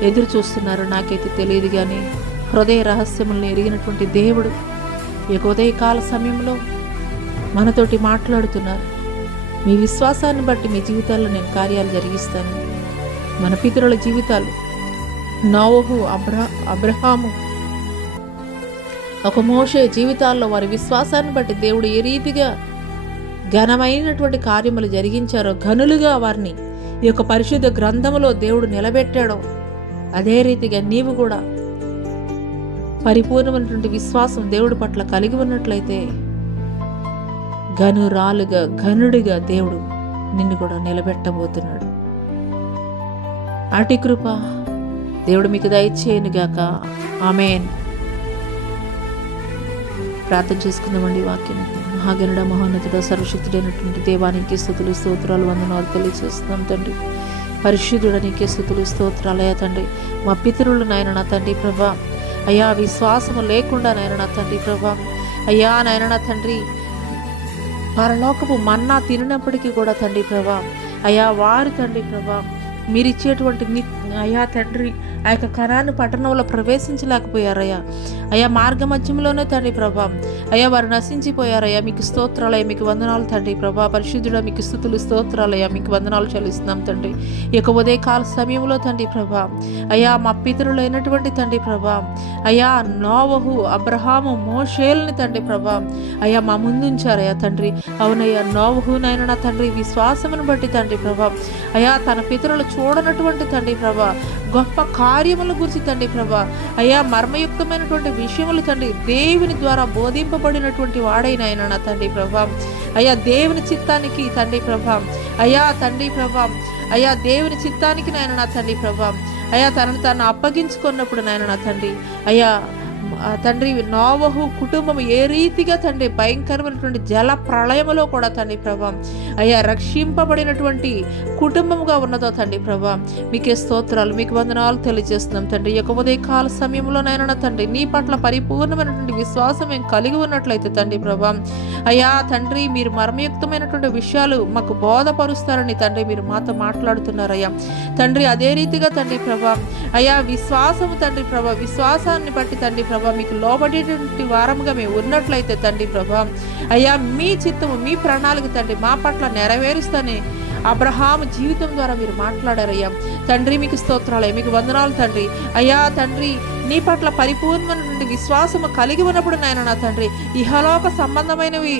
ఎదురు చూస్తున్నారో నాకైతే తెలియదు, కానీ హృదయ రహస్యములను ఎరిగినటువంటి దేవుడు ఈ ఉదయకాల సమయంలో మనతోటి మాట్లాడుతున్నారు. మీ విశ్వాసాన్ని బట్టి మీ జీవితాల్లో నేను కార్యాలు జరిగిస్తాను. మన పితరుల జీవితాలు, నోవహు, అబ్రహాము, ఒక మోషే జీవితాల్లో వారి విశ్వాసాన్ని బట్టి దేవుడు ఏ రీతిగా ఘనమైనటువంటి కార్యములు జరిగించారో, ఘనులుగా వారిని ఈ యొక్క పరిశుద్ధ గ్రంథములో దేవుడు నిలబెట్టాడో, అదే రీతిగా నీవు కూడా పరిపూర్ణమైనటువంటి విశ్వాసం దేవుడి పట్ల కలిగి ఉన్నట్లయితే ఘనుడిగా దేవుడు నిన్ను కూడా నిలబెట్టబోతున్నాడు. అటి కృప దేవుడు మీకు దయచేయనుగాక. ఆమేన్. ప్రార్థన చేసుకుందామండి. వాక్యం మహాగణుడ, మహోన్నతుడ, సర్వశక్తుడైనటువంటి దేవానికి స్తుతులు, స్తోత్రాలు, వందనాలు తెలియజేస్తున్నాం తండ్రి. పరిశుద్ధుడ నీకే స్తుతులు, స్తోత్రాలు. అయ్యా తండ్రి, మా పితరులు నాయన నా తండ్రి ప్రభా, అయ్యా విశ్వాసము లేకుండా నాయన నా తండ్రి ప్రభా, అయ్యా నాయన నా తండ్రి పరలోకపు మన్నా తినప్పటికీ కూడా తండ్రి ప్రభా, అయ్యా వారు తండ్రి ప్రభా మీరిచ్చేటువంటి అయ్యా తండ్రి ఆ యొక్క కణాన్ని పట్టణంలో ప్రవేశించలేకపోయారయ్యా. అయ్యా మార్గ మధ్యంలోనే తండ్రి ప్రభా, అయ్యా వారు నశించిపోయారయ్యా. మీకు స్తోత్రాలయ్యా, మీకు వందనాలు తండ్రి ప్రభా. పరిశుద్ధుడా మీకు స్తుతులు, స్తోత్రాలయ్యా, మీకు వందనాలు చెల్లిస్తున్నాం తండ్రి. ఈ యొక్క ఉదయకాల సమయంలో తండ్రి ప్రభా, అయ్యా మా పితరులైనటువంటి తండ్రి ప్రభా, అయ్యా నోవహు, అబ్రహాము, మోషేల్ని తండ్రి ప్రభా, అయ్యా మా ముందుంచారయ్యా తండ్రి. అవునయ్యా, నోవహునైనా నా తండ్రి విశ్వాసమును బట్టి తండ్రి ప్రభా, అయ్యా తన పితరులు చూడనటువంటి తండ్రి ప్రభా గొప్ప కార్యముల గురించి తండ్రి ప్రభా, అయ్యా మర్మయుక్తమైనటువంటి విషయములు తండ్రి దేవుని ద్వారా బోధింపబడినటువంటి వాడైన నా తండ్రి ప్రభా, అయ్యా దేవుని చిత్తానికి తండ్రి ప్రభా, అయ్యా తండ్రి ప్రభా, అయ్యా దేవుని చిత్తానికి నాయన నా తండ్రి ప్రభా, అయ్యా తనను అప్పగించుకున్నప్పుడు నాయన నా తండ్రి, అయ్యా తండ్రి నోవహు కుటుంబం ఏ రీతిగా తండ్రి భయంకరమైనటువంటి జల ప్రళయములో కూడా తండ్రి ప్రభా, అయ్యా రక్షింపబడినటువంటి కుటుంబముగా ఉన్నదో తండ్రి ప్రభా, మీకే స్తోత్రాలు, మీకు వందనాలు తెలియజేస్తున్నాం తండ్రి. ఈ యొక్క ఉదయకాల సమయంలోనైనా తండ్రి నీ పట్ల పరిపూర్ణమైనటువంటి విశ్వాసం మేము కలిగి ఉన్నట్లయితే తండ్రి ప్రభా, అయ్యా తండ్రి మీరు మర్మయుక్తమైనటువంటి విషయాలు మాకు బోధపరుస్తారని తండ్రి మీరు మాతో మాట్లాడుతున్నారయ్యా తండ్రి. అదే రీతిగా తండ్రి ప్రభా, అయ్యా విశ్వాసము తండ్రి ప్రభా, విశ్వాసాన్ని బట్టి తండ్రి ప్రభా, ప్రభా మీకు లోబడేటువంటి వారముగా మేము ఉన్నట్లయితే తండ్రి ప్రభా అయ్యా మీ చిత్తము మీ ప్రణాళిక తండ్రి మా పట్ల నెరవేరుస్తానే అబ్రహాము జీవితం ద్వారా మీరు మాట్లాడారయ్యా తండ్రి. మీకు స్తోత్రాలయ్యా, మీకు వందనాలు తండ్రి. అయ్యా తండ్రి నీ పట్ల పరిపూర్ణమైనటువంటి విశ్వాసము కలిగి ఉన్నప్పుడు నాయన నా తండ్రి ఇహలోక సంబంధమైనవి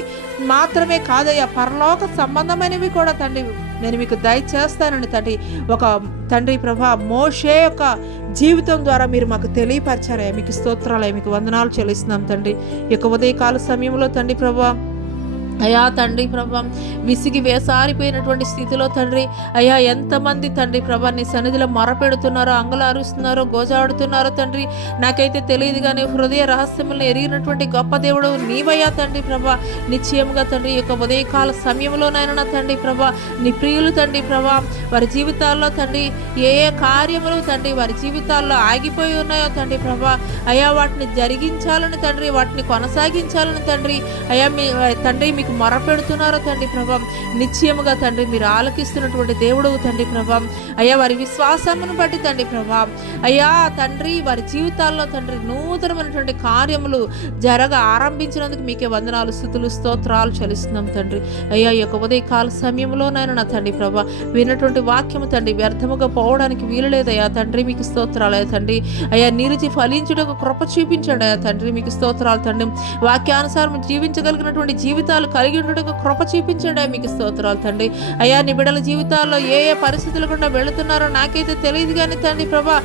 మాత్రమే కాదయ్యా పరలోక సంబంధమైనవి కూడా తండ్రి నేను మీకు దయచేస్తానని తండ్రి ఒక తండ్రి ప్రభా మోషే యొక్క జీవితం ద్వారా మీరు మాకు తెలియపరిచారయ్యా. మీకు స్తోత్రాలయ్యా, మీకు వందనాలు చెల్లిస్తున్నాం తండ్రి. ఈ యొక్క ఉదయకాల సమయంలో తండ్రి ప్రభా అయ్యా తండ్రి ప్రభా విసిగి వేసారిపోయినటువంటి స్థితిలో తండ్రి అయ్యా ఎంతమంది తండ్రి ప్రభా నీ సన్నిధిలో మొరపెడుతున్నారో అంగలారుస్తున్నారో గోజాడుతున్నారో తండ్రి నాకైతే తెలియదు కానీ హృదయ రహస్యములను ఎరిగినటువంటి గొప్ప దేవుడు నీవయ్యా తండ్రి ప్రభా. నిశ్చయముగా తండ్రి ఈ యొక్క ఉదయకాల సమయంలోనైనా తండ్రి ప్రభా నీ ప్రియులు తండ్రి ప్రభా వారి జీవితాల్లో తండ్రి ఏ ఏ కార్యములు తండ్రి వారి జీవితాల్లో ఆగిపోయి ఉన్నాయో తండ్రి ప్రభా అయ్యా వాటిని జరిగించాలని తండ్రి వాటిని కొనసాగించాలని తండ్రి అయ్యా మీ తండ్రి మీకు మొరపెడుతున్నారో తండ్రి ప్రభా నిశ్చయముగా తండ్రి మీరు ఆలకిస్తున్నటువంటి దేవుడు తండ్రి ప్రభా అయ్యా వారి విశ్వాసమును బట్టి తండ్రి ప్రభా అయ్యా తండ్రి వారి జీవితాల్లో తండ్రి నూతనమైనటువంటి కార్యములు ఆరంభించినందుకు మీకే వందనాలు స్తుతులు స్తోత్రాలు చెల్లిస్తున్నాం తండ్రి. అయ్యా ఈ యొక్క ఉదయకాల సమయంలోనైనా నా తండ్రి ప్రభా విన్నటువంటి వాక్యము తండ్రి వ్యర్థముగా పోవడానికి వీలు లేదయ్యా తండ్రి. మీకు స్తోత్రాలయ్యా తండ్రి. అయ్యా నిలిచి ఫలించుటకు కృప చూపించండి అయ్యా తండ్రి. మీకు స్తోత్రాలు తండ్రి. వాక్యానుసారం జీవించగలిగినటువంటి జీవితాలు కలిగి ఉండటకు కృప చూపించండి. మీకు స్తోత్రాలు తండ్రి. అయ్యా నీ బిడ్డల జీవితాల్లో ఏ ఏ పరిస్థితులు గుండా వెళుతున్నారో నాకైతే తెలియదు కానీ తండ్రి ప్రభా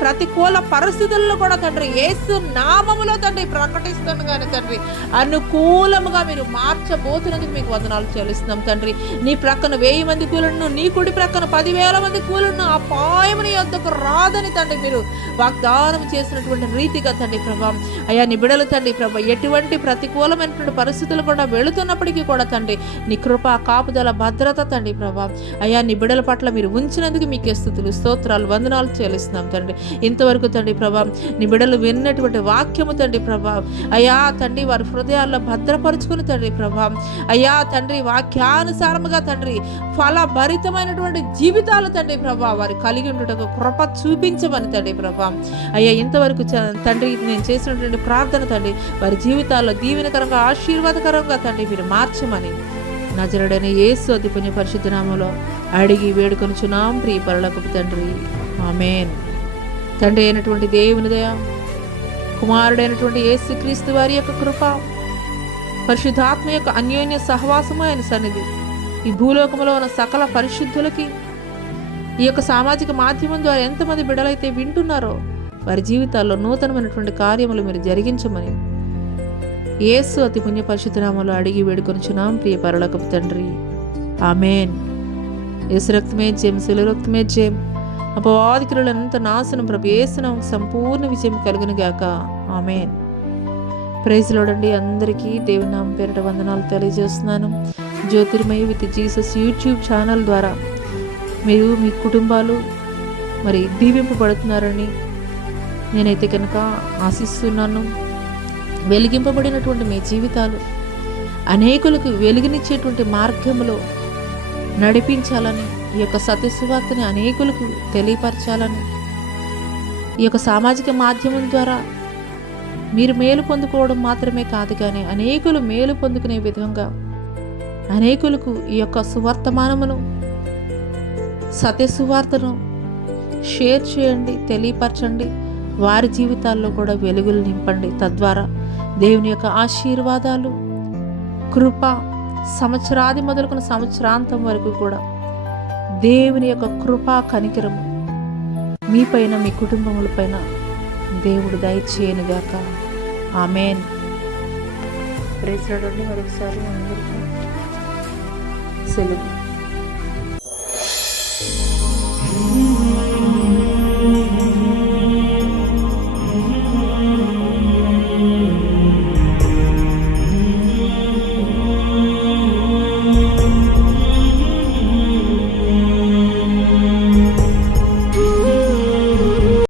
ప్రతికూల పరిస్థితుల్లో కూడా తండ్రి యేసు నామములో తండ్రి ప్రకటిస్తాను కానీ తండ్రి అనుకూలముగా మీరు మార్చబోతున్నందుకు మీకు వందనాలు చెల్లిస్తున్నాం తండ్రి. నీ ప్రక్కన 1000 మంది కూలను నీ కుడి ప్రక్కన 10,000 మంది కూలను అపాయముని యొద్దకు రాదని తండ్రి మీరు వాగ్దానం చేసినటువంటి రీతిగా తండ్రి ప్రభా అయ్యా నీ బిడ్డలు తండ్రి ప్రభా ఎటువంటి ప్రతికూలమైనటువంటి పరిస్థితులు కూడా వెళుతున్నప్పటికీ కూడా తండ్రి నీ కృప కాపుదల భద్రత తండ్రి ప్రభా అయ్యా నీ బిడ్డల పట్ల మీరు ఉంచినందుకు మీకే స్తుతులు స్తోత్రాలు వందనాలు చెల్లిస్తున్నాం తండ్రి. ఇంతవరకు తండ్రి ప్రభా నీ బిడ్డలు విన్నటువంటి వాక్యము తండ్రి ప్రభా అయ్యా తండ్రి వారి హృదయాల్లో భద్రపరుచుకుని తండ్రి ప్రభా అయ్యా తండ్రి వాక్యానుసారముగా తండ్రి ఫలభరితమైనటువంటి జీవితాలు తండ్రి ప్రభా వారు కలిగి ఉండటకు కృప చూపించమని తండ్రి ప్రభా అయ్యా ఇంతవరకు తండ్రి నేను చేసినటువంటి ప్రార్థన తండ్రి వారి జీవితాల్లో దీవెనకరంగా ఆశీర్వాదకరంగా తండ్రి మీరు మార్చమని నజరుడైన యేసు అతి పుణ్య పరిశుద్ధ నామములో అడిగి వేడుకొనుచున్నాం ప్రియ పరలోకపు తండ్రి. ఆమేన్. తండ్రి అయినటువంటి దేవుని దయ, కుమారుడైనటువంటి యేసుక్రీస్తు వారి యొక్క కృప, పరిశుద్ధాత్మ యొక్క అన్యోన్య సహవాసము ఆయన సన్నిధి ఈ భూలోకంలో ఉన్న సకల పరిశుద్ధులకి ఈ యొక్క సామాజిక మాధ్యమం ద్వారా ఎంతమంది బిడ్డలైతే వింటున్నారో వారి జీవితాల్లో నూతనమైనటువంటి కార్యములు మీరు జరిగించమని యేసు అతి పుణ్య పరిశుద్ధ నామములో అడిగి వేడుకొనుచున్నాం ప్రియ పరలోకపు తండ్రి. ఆమేన్. యేసు రక్తమే జయం, శిలువ రక్తమే జయం. అపవాది క్రియలంతా నాశనం ప్రభు యేసు నామమున సంపూర్ణ విజయం కలుగును గాక. ఆమేన్. ప్రైజ్ లోడండి. అందరికీ దేవుని నామం పేరిట వందనాలు తెలియజేస్తున్నాను. జ్యోతిర్మయ విత్ జీసస్ యూట్యూబ్ ఛానల్ ద్వారా మీరు మీ కుటుంబాలు మరి దీవింపబడుతున్నారని నేనైతే కనుక ఆశిస్తున్నాను. వెలిగింపబడినటువంటి మీ జీవితాలు అనేకులకు వెలుగునిచ్చేటువంటి మార్గంలో నడిపించాలని ఈ యొక్క సత్యసువార్తని అనేకులకు తెలియపరచాలని ఈ యొక్క సామాజిక మాధ్యమం ద్వారా మీరు మేలు పొందుకోవడం మాత్రమే కాదు కానీ అనేకులు మేలు పొందుకునే విధంగా అనేకులకు ఈ యొక్క సువర్తమానమును సత్యసువార్తను షేర్ చేయండి, తెలియపరచండి. వారి జీవితాల్లో కూడా వెలుగులు నింపండి. తద్వారా దేవుని యొక్క ఆశీర్వాదాలు కృప సంవత్సరాది మొదలుకున్న సంవత్సరాంతం వరకు కూడా దేవుని యొక్క కృపా కనికరము మీపైన మీ కుటుంబములపైన దేవుడు దయచేయనుగాక. ఆమేన్. Praise lord. మరొకసారి అందరికీ సెలవు.